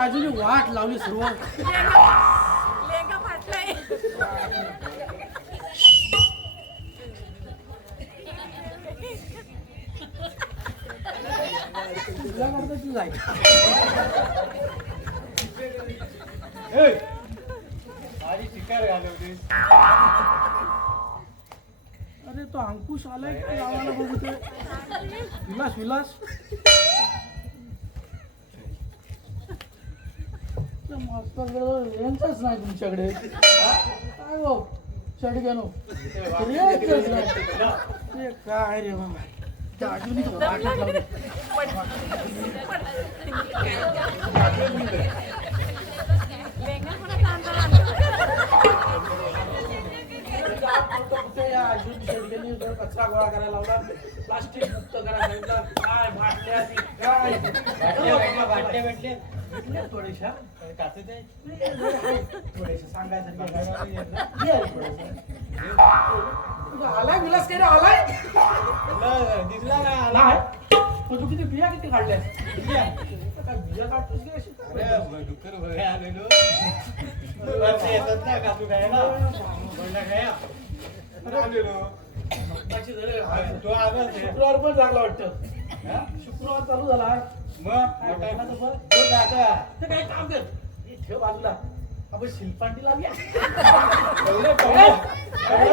अजून वाट लावली सुरुवात लेंगा फाटलाय. तुला करता तू जाय माझी शिकार घालवली. अरे तो अंकुश आलाय का गावाला बघू ते विलास विलास यांचाच नाही तुमच्याकडे काय हो चढग्यानो ते काय रे बाबा त्या अजूनही तो वाटच लावली. या अजून शेडग्यानी जर कचरा गोळा करायला लावला प्लास्टिक मुक्त करायला सांगितलं काय बाटल्या काय वाटले भेटले भेटल्या थोड्याशा काचत आहे. थोड्याशा सांगायचं आलाय विलास काय रे आलाय दिसला का आला तू किती बिया किती काढल्यास बिया काढतोस की अशी डुक्कर बघाय आलेलो. वर्ष येतात ना काजू खायला बोलला खाया आलेलो. तो आला शुक्रवार पण चांगला वाटतं शुक्रवार चालू झाला मग ते काय काम कर हे ठेव बाजूला आपण शिल्पांटी लावूया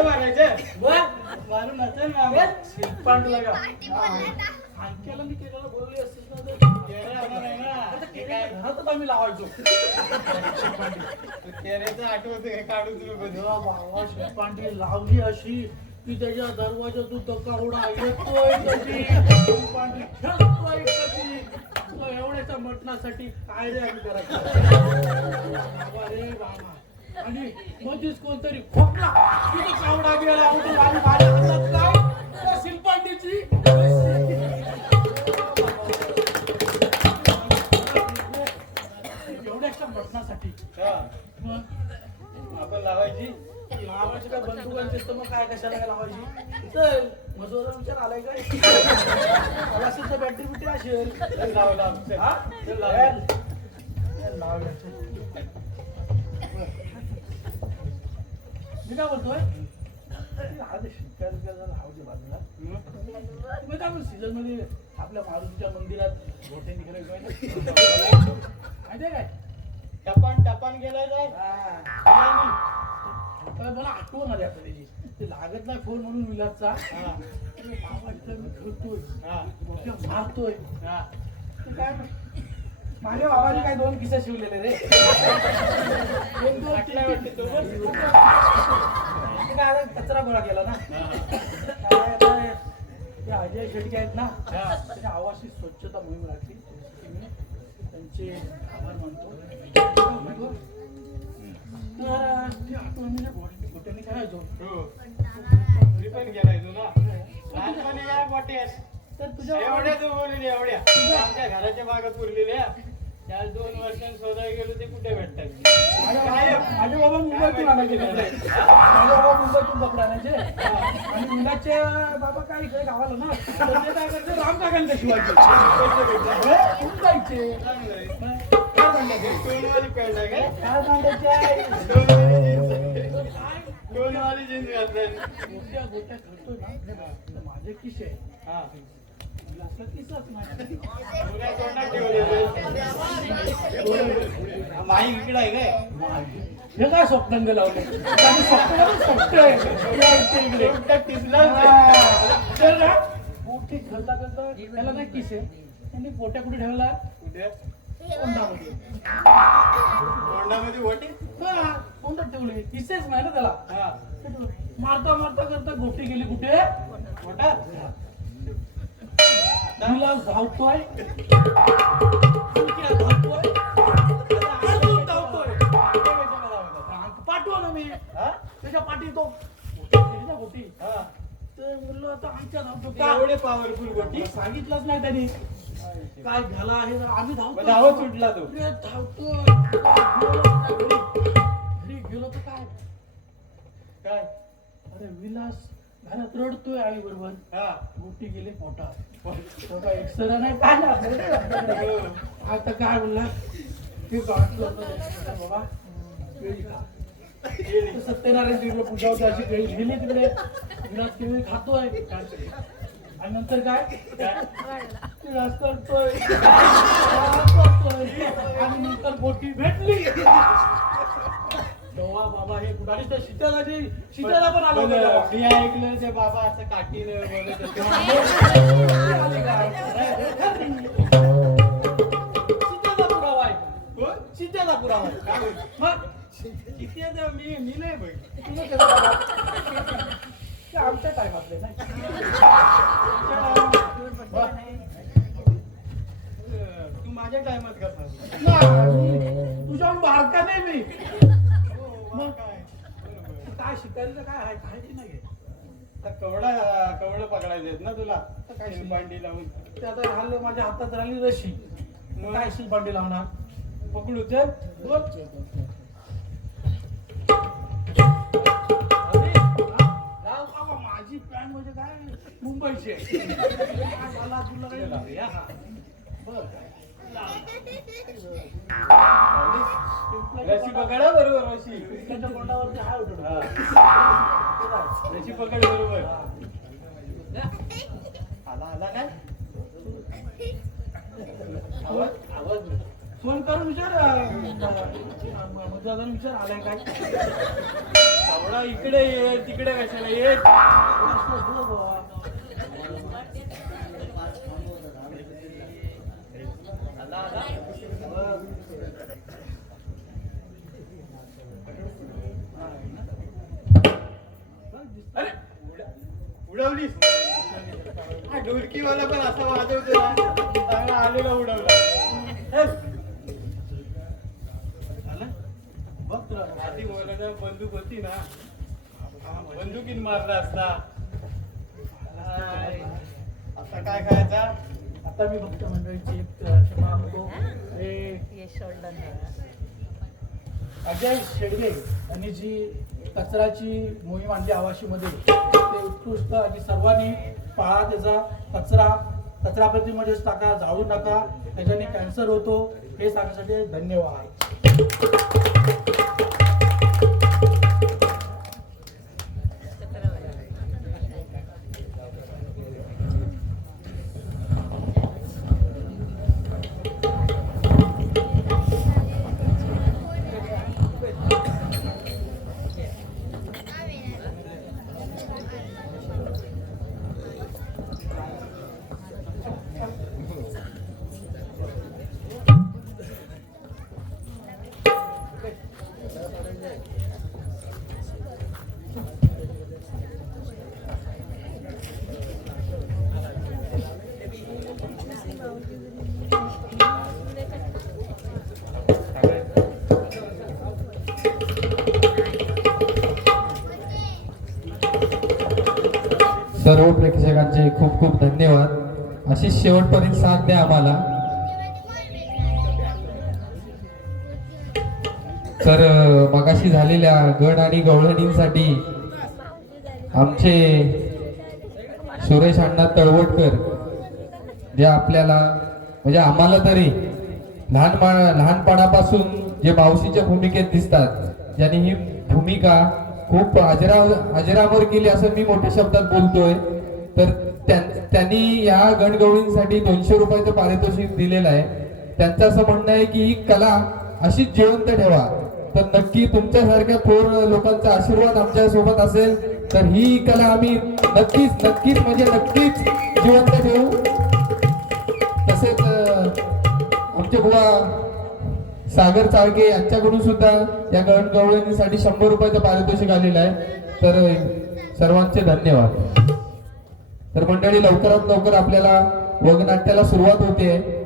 मारायचं बरं मारून असेल ना शिल्पांडला का आणखीला मी केलेलं बोलली असतीस ना तर केरे आला नाही ना आता केरे घरातच आम्ही लावायचो केरेचं आठवत काढू तुम्ही कधी बाबा शिल्पांडी लावली अशी की त्याच्या दरवाजातून धक्का उडा येतोय कधी शिल्पांडी खेळतोय कधी तुला एवढ्याच्या मटणासाठी काय रे आम्ही करायचं बाबा रे बाबा आणि मध्येच कोणतरी खोकला तिथे कावडा गेला उठून आम्ही माझ्या हातात काय त्या शिल्पांडीची एवढ्याच्या मटणासाठी मग आपण लावायची लावायची काय बंदुकांची तर मग काय कशाला काय लावायची चल मजोरा विचार आलाय काय मला असेल तर बॅटरी बिटरी असेल लाव लाव हा? चल लावूया, चल. मी काय बोलतोय आधी शिकायला गेला लावते बाजूला तुम्ही काय सीझन मध्ये आपल्या मारुतीच्या मंदिरात घोटे निघाले माहितीये काय टपान टपान गेलाय काय काय मला आठवण आली आता त्याची ते लागत नाही फोन म्हणून विलासचा बाबा इथं मी खेळतोय मोठ्या मारतोय ते काय माझ्या बाबाने काय 2 किस्से शिवलेले रे एक दोन तीन वाटते तो काय आता कचरा गोळा केला ना काय आता ते अजय शेटके आहेत ना त्याच्या आवाजची स्वच्छता मोहीम राखली त्यासाठी मी त्यांचे आभार मानतो तर ती आठवणीने गोट्याने खेळायचो मी पण गेलाय तू ना लहानपणी काय मोठेस तर तुझ्या एवढ्या तू बोलली एवढ्या आमच्या घराच्या मागे पुरलेल्या त्या 2 वर्षांनी शोधायला गेलो ते कुठे भेटतात माझे बाबा मुंबईतून आणायचे कपडे माझे बाबा मुंबईतून कपडे आणायचे आणि मुलाचे बाबा काय इकडे गावाला ना तर ते काय करायचे राम काकांना शिवायचे कुठं जायचे काय सांगायचे टोनवाली पॅन्ट आहे काय काय सांगायचे टोनवाली जीन्स घालतात मोठ्या गोट्या खेळतोय ना तर माझे किस्से हा असला किस्साच नाही तू काय तोंडात ठेवलेलं माई इकडे आहे काय हे काय स्वप्नांग लावले स्वप्न इकडे तर ना मोठी खेळता खेळता त्याला नाही किसे त्यांनी पोट्या कुठे ठेवला कुठे तोंडामध्ये तोंडामध्ये ओटी हा तोंडात ठेवले किसेच नाही ना त्याला हा मारता मारता करता गोटी गेली कुठे पोटात मुला धावतोय धावतोय अजून धावतोय पाठवा ना मी त्याच्या पाठी तो गोटी हा तर बोललो आता आमच्या धावतो एवढे पॉवरफुल गोटी सांगितलंच नाही त्यांनी काय झालं आहे आम्ही धावतो धावत सुटला तो अरे धावतो घरी गेलो तर काय अरे विलास घरात रडतोय आई बरोबर हा गोटी गेली पोटात तो काय एक्सरा नाही काय नाही आता काय बोलला ते बाबा केळी खा सत्यनारायण तिकडे पूजा होती अशी केळी गेली तिकडे विलास केळी खातोय आणि नंतर काय विलास करतोय आणि नंतर गोटी भेटली तेव्हा बाबा हे कुठाली तर शीताला पण आलो मी ऐकलं ते बाबा असं काठीनं बोलत होते शीताचा पुरावा आहे शीताचा पुरावा आहे काय बोल मग किती मी नाही बघ आमच्या टायमातले नाही तू माझ्या टायमात करणार तुझ्याहून बारका नाही मी मग काय काय शिकायचं काय आहे काय की नाही कवडं पकडायचे ना तुला काय शिलबांडी लावून ते आता राहिलं माझ्या हातात राहिली रशी मग काय शिलबांडी लावणार पकडू चल बोल. राव बाबा, माझी पॅन्ट म्हणजे काय मुंबईची आहे. काय मला तुला काही नाही, हा. बरं. रशी पकडा बरोबर रशी त्याच्या तोंडावरती हाय उठून. रशी पकड बरोबर हा. आला आला काय आवाज आवाज फोन करून विचार दादा विचार आलाय काय आवडा इकडे ये तिकडे कशाला ये. अरे उडवलीस हा ढोलकीवाला पण असा वाजवतो ना, चांगला आलेला उडवला. बघ तुला आधी बोलायला बंदूक होती ना, बंदुकीन मारला असता. आता काय खायचा? आता मी भक्त मंडळीची एक क्षमा मागतो. अजय शेडगे यांनी जी कचऱ्याची मोहीम आणली आवाशीमध्ये ते उत्कृष्ट आणि सर्वांनी पाळा. त्याचा कचरापेटीमध्येच टाका, जाळू नका, त्याच्याने कॅन्सर होतो हे सांगण्यासाठी धन्यवाद. सर्व प्रेक्षकांचे खूप खूप धन्यवाद. अशी शेवटपर्यंत साथ द्या आम्हाला. तर मगाशी झालेल्या गण आणि गवळणींसाठी आमचे सुरेश अण्णा तळवटकर जे आपल्याला म्हणजे आम्हाला तरी लहानपणापासून जे मावशीच्या भूमिकेत दिसतात, ज्यांनी ही भूमिका खूप अजरामर केली असं मी मोठ्या शब्दात बोलतोय. तर त्यांनी या गणगवळींसाठी 200 रुपयाचं पारितोषिक दिलेलं आहे. त्यांचं असं म्हणणं आहे की ही कला अशीच जिवंत ठेवा. तर नक्की तुमच्यासारख्या थोर लोकांचा आशीर्वाद आमच्या सोबत असेल तर ही कला आम्ही नक्कीच म्हणजे नक्कीच जिवंत ठेवू. तसेच आमचे बुवा सागर चाळके यांच्याकडून सुद्धा या गवळणीसाठी 100 रुपयाचं पारितोषिक आलेलं आहे. तर सर्वांचे धन्यवाद. तर मंडळी लवकरात लवकर आपल्याला वगनाट्याला सुरुवात होते.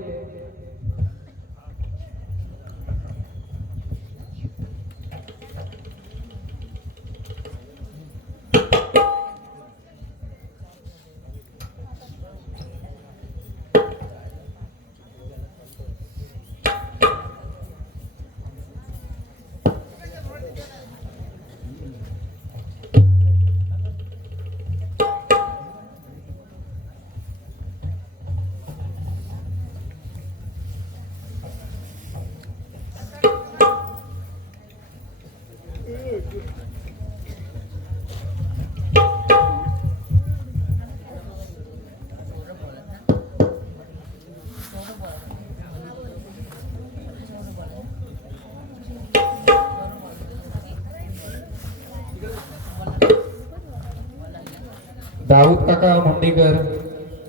दाऊद काका मुंडेकर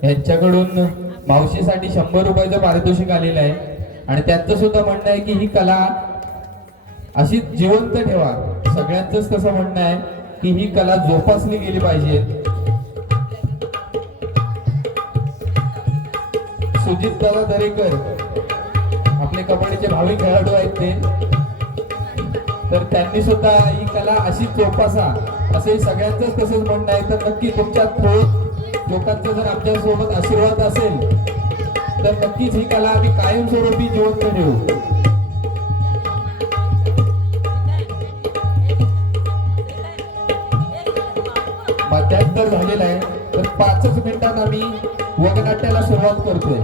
यांच्याकडून मावशीसाठी 100 रुपयाचं पारितोषिक आलेलं आहे. आणि त्यांचं सुद्धा म्हणणं आहे की ही कला अशी जिवंत ठेवा. सगळ्यांचंच तसं म्हणणं आहे की ही कला जोपासली गेली पाहिजे. सुजित दादा दरेकर आपले कबड्डीचे भावी खेळाडू आहेत ते, तर त्यांनी सुद्धा ही कला अशी जोपासा असे सगळ्यांचंच तसंच म्हणणं आहे. तर नक्की तुमच्या थोर लोकांचा जर आमच्या सोबत आशीर्वाद असेल तर नक्कीच ही कला आम्ही कायमस्वरूपी जिवंत ठेवू. मध्यांतर झालेलं आहे तर 5च मिनिटात आम्ही वगनाट्याला सुरुवात करतोय.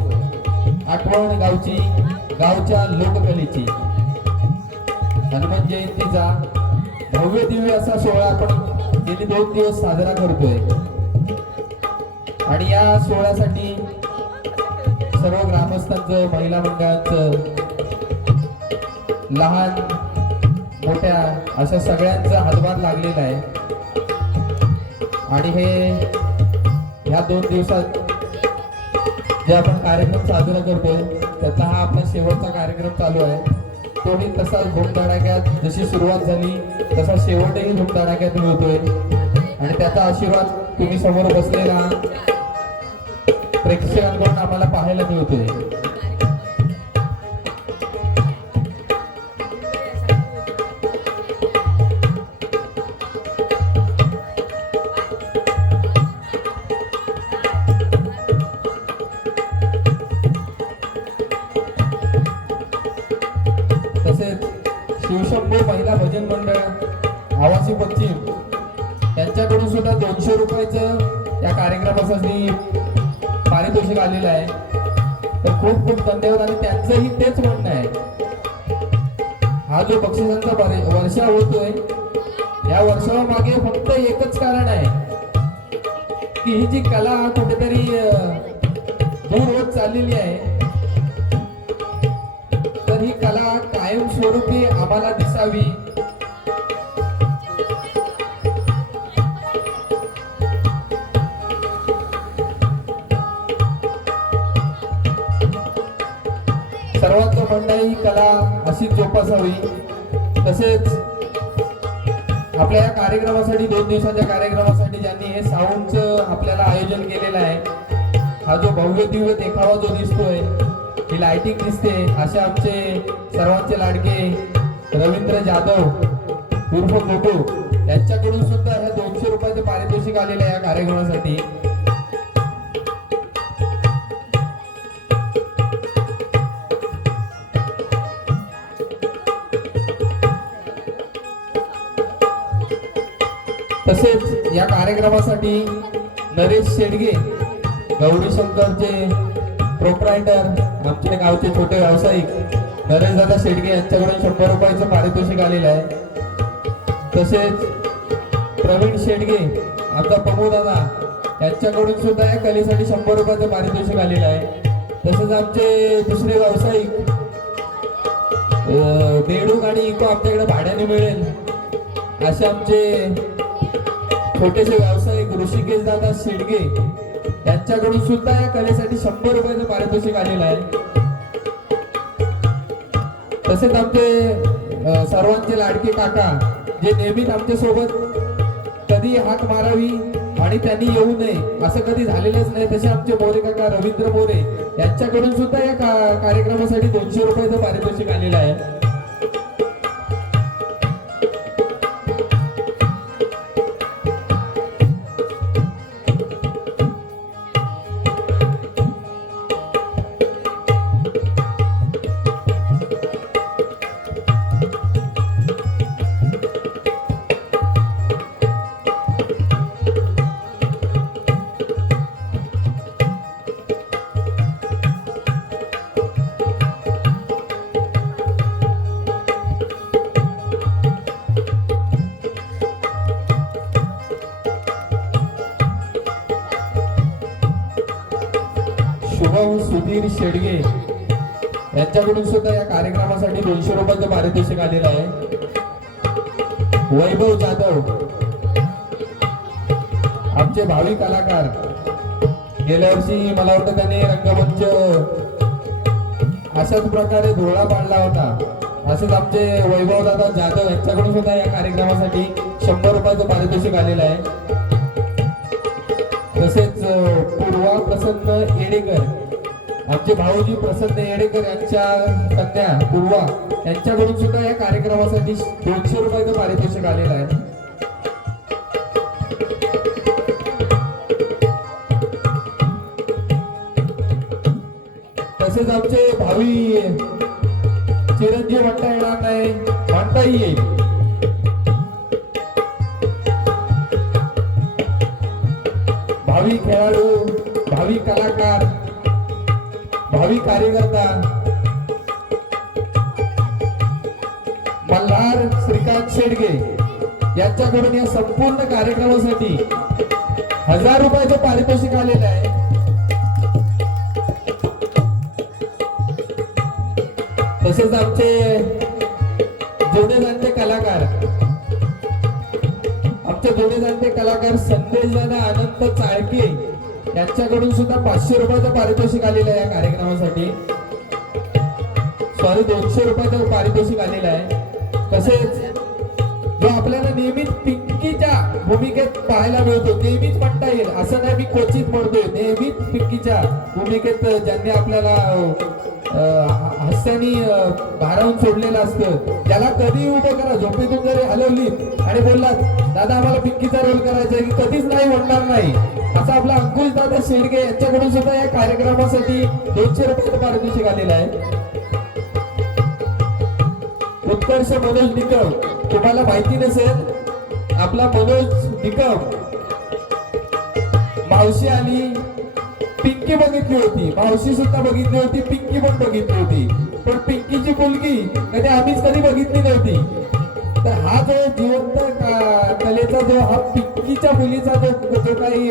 आठवण गावच्या लोककलेची हनुमान जयंतीचा भव्य दिव्य असा सोहळा आपण गेली 2 दिवस साजरा करतोय. आणि या सोहळ्यासाठी सर्व ग्रामस्थांचं, महिला मंडळांचं लहान मोठ्या अशा सगळ्यांचा हातभार लागलेला आहे आणि हे ह्या 2 दिवसात जे आपण कार्यक्रम साजरा करतोय त्यातला हा आपला शेवटचा कार्यक्रम चालू आहे. तोही तसाच धूमधडाक्यात जशी सुरुवात झाली तसा शेवटही धूमधडाक्यात मिळतोय आणि त्याचा आशीर्वाद तुम्ही समोर बसलेला प्रेक्षकांकडून आम्हाला पाहायला मिळतोय. तसेच शिवशंभू महिला भजन मंडळ आवासी पश्चिम यांच्याकडून सुद्धा 200 रुपयाचं या कार्यक्रमासाठी पारितोषिक आलेलं आहे. तर खूप खूप धन्यवाद आणि त्यांचंही तेच म्हणणं आहे. हा जो बक्षिसांचा वर्षा होतोय या वर्षामागे फक्त एकच कारण आहे की ही जी कला कुठेतरी दूर होत चाललेली आहे. तर ही कला कायमस्वरूपी आम्हाला दिसावी सर्वांचं म्हणणं आहे ही कला अशीच जोपासावी. तसेच आपल्या या कार्यक्रमासाठी 2 दिवसाच्या कार्यक्रमासाठी ज्यांनी हे साऊंडचं आपल्याला आयोजन केलेलं आहे. हा जो भव्य दिव्य देखावा जो दिसतोय ही लाइटिंग दिसते असे आमचे सर्वांचे लाडके रवींद्र जाधव उर्फ गोटू यांच्याकडून सुद्धा ह्या 200 रुपयाचे पारितोषिक आलेले आहे या कार्यक्रमासाठी. तसेच या कार्यक्रमासाठी नरेश शेडगे गौरी शंकरचे प्रोप्रायटर आमचे गावचे छोटे व्यावसायिक नरेश दादा शेडगे यांच्याकडून 100 रुपयाचं पारितोषिक आलेलं आहे. तसेच प्रवीण शेडगे आमचा प्रमोद दादा यांच्याकडून सुद्धा या कलेसाठी 100 रुपयाचं पारितोषिक आलेलं आहे. तसेच आमचे दुसरे व्यावसायिक बेडूक आणि इको आमच्याकडे भाड्याने मिळेल असे आमचे छोटेसे व्यावसायिक ऋषिकेश दादा शेडगे यांच्याकडून सुद्धा या कलेसाठी 100 रुपयाचं पारितोषिक आलेलं आहे. तसेच आमचे सर्वांचे लाडके काका जे नेहमीच आमच्या सोबत कधी हाक मारावी आणि त्यांनी येऊ नये असं कधी झालेलंच नाही तसे आमचे मोरे काका रवींद्र मोरे यांच्याकडून सुद्धा या कार्यक्रमासाठी 200 रुपयाचं पारितोषिक आलेलं आहे. शुभम सुधीर शेडगे यांच्याकडून सुद्धा या कार्यक्रमासाठी 200 रुपयाचं पारितोषिक आलेलं आहे. वैभव जाधव आमचे भावी कलाकार गेल्या वर्षी मला वाटतं त्यांनी रंगमंच अशाच प्रकारे धुळा पाडला होता. असेच आमचे वैभव दादा जाधव यांच्याकडून सुद्धा या कार्यक्रमासाठी 100 रुपयाचं पारितोषिक आलेलं आहे. तसेच पूर्वा प्रसन्न येडेकर आमचे भाऊजी प्रसन्न येडेकर यांच्या कन्या पूर्वा यांच्याकडून सुद्धा या कार्यक्रमासाठी 200 रुपयाचं पारितोषिक आलेलं आहे. तसेच आमचे भावी चिरंजीव म्हणता येणार नाही म्हणता येईल भावी खेळाडू भावी कलाकार भावी कार्यकर्ता मल्हार श्रीकांत शेडगे यांच्याकडून या संपूर्ण कार्यक्रमासाठी 1000 रुपयाचं पारितोषिक आलेलं आहे. तसेच आमचे जुने जाणते कलाकार, आमचे जुने जाणते कलाकार संदेश दादा अनंत चाळके यांच्याकडून सुद्धा 500 रुपयाचं पारितोषिक आलेलं आहे या कार्यक्रमासाठी. सॉरी, 200 रुपयाचं पारितोषिक आलेलं आहे. तसेच जो आपल्याला नेहमीच पिंकीच्या भूमिकेत पाहायला मिळतो, नेहमीच म्हणता येईल असं नाही, मी क्वचित म्हणतोय, नेहमीच पिंकीच्या भूमिकेत ज्यांनी आपल्याला हास्याने भारावून सोडलेलं असतं, त्याला कधी उभं करा, झोपेतून जरी हलवली आणि बोललात दादा आम्हाला पिंकीचा रोल करायचा आहे, की कधीच नाही म्हणणार नाही. असा आपला अंकुश दादा शेडगे यांच्याकडून सुद्धा या कार्यक्रमासाठी 200 रुपयाचं पारितोषिक आलेलं आहे. उत्कर्ष मनोज निकम, तुम्हाला माहिती नसेल, आपला मनोज निकम, मावशी आली, पिंकी बघितली होती, मावशी सुद्धा बघितली होती, पिंकी पण बघितली होती, पण पिंकीची मुलगी कधी आम्हीच कधी बघितली नव्हती. तर हा जो जिवंत कलेचा जो हा पिंकीच्या मुलीचा जो काही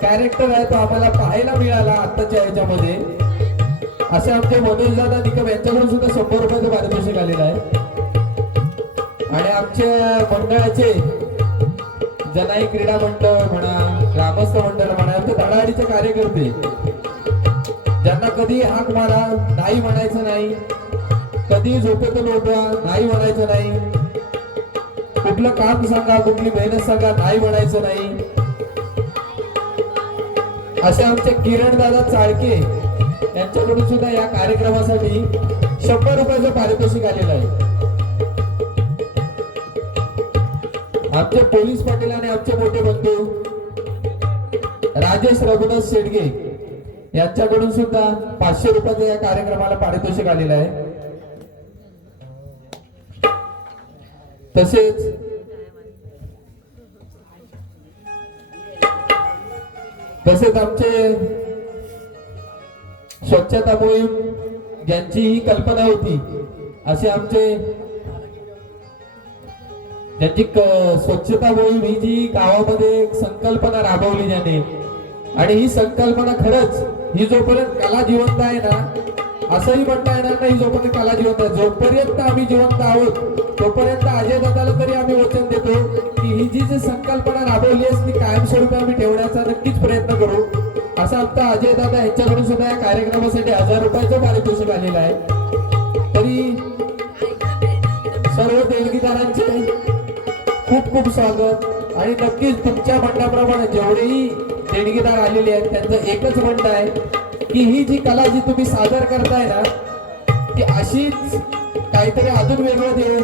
कॅरेक्टर आहे तो आम्हाला पाहायला मिळाला आताच्या ह्याच्यामध्ये. असे आमचे मनोज दादा निकम यांच्याकडून सुद्धा 100 रुपयाचं पारितोषिक आलेलं आहे. आणि आमच्या मंडळाचे जनाई क्रीडा मंडळ म्हणा, ग्रामस्थ मंडळ म्हणा, आमचे धडाडीचे कार्यकर्ते ज्यांना कधी हाक मारा नाही म्हणायचं नाही, कधी झोपेतून उठवा नाही म्हणायचं नाही, कुठलं काम सांगा, कुठली मेहनत सांगा नाही म्हणायचं नाही, असे आमचे किरण दादा चाळके यांच्याकडून सुद्धा या कार्यक्रमासाठी 100 रुपयाचं पारितोषिक आलेलं आहे. आमचे पोलीस पाटील आणि आमचे मोठे बंधू राजेश रघुनाथ शेडगे यांच्याकडून सुद्धा 500 रुपयाचं या कार्यक्रमाला पारितोषिक आलेलं आहे. तसेच आमचे स्वच्छता मोहीम ज्यांची ही कल्पना होती, असे आमचे ज्यांची स्वच्छता मोहीम ही जी गावामध्ये एक संकल्पना राबवली ज्याने, आणि ही संकल्पना खरंच ही जोपर्यंत कला जिवंत आहे ना, असंही म्हणता येणार नाही जोपर्यंत कला जिवंत आहे, जोपर्यंत आम्ही जिवंत आहोत तोपर्यंत अजय दादाला तरी आम्ही वचन देतो की ही जी संकल्पना राबवली आहे ती कायमस्वरूपी आम्ही ठेवण्याचा नक्कीच प्रयत्न करू. असा आमचा अजय दादा यांच्याकडून सुद्धा या कार्यक्रमासाठी 1000 रुपयाचं पारितोषिक आलेलं आहे. तरी सर्व देणगीदारांचे खूप खूप स्वागत. आणि नक्कीच तुमच्या म्हणण्याप्रमाणे जेवढेही देणगीदार आलेले आहेत त्यांचं एकच म्हणणं आहे की ही जी कला जी तुम्ही सादर करताय ना, ती अशीच काहीतरी अजून वेगळं देऊन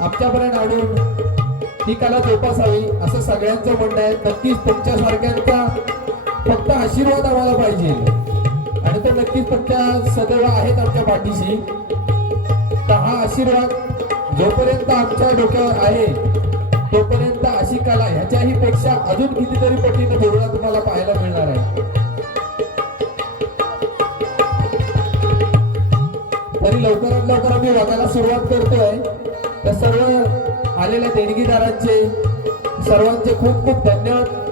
आमच्यापर्यंत आणून ही कला जोपासावी असं सगळ्यांचं म्हणणं आहे. नक्कीच तुमच्या सारख्यांचा फक्त आशीर्वाद आम्हाला पाहिजे, आणि तो नक्कीच तुमच्या सदैव आहेत आमच्या पाठीशी. तर हा आशीर्वाद जोपर्यंत आमच्या डोक्यावर आहे तोपर्यंत अशी कला ह्याच्याही पेक्षा अजून कितीतरी पटीने धोरणा तुम्हाला पाहायला मिळणार आहे. तरी लवकरात लवकर आम्ही वागायला सुरुवात करतोय. तर सर्व आलेल्या देणगीदारांचे सर्वांचे खूप खूप धन्यवाद.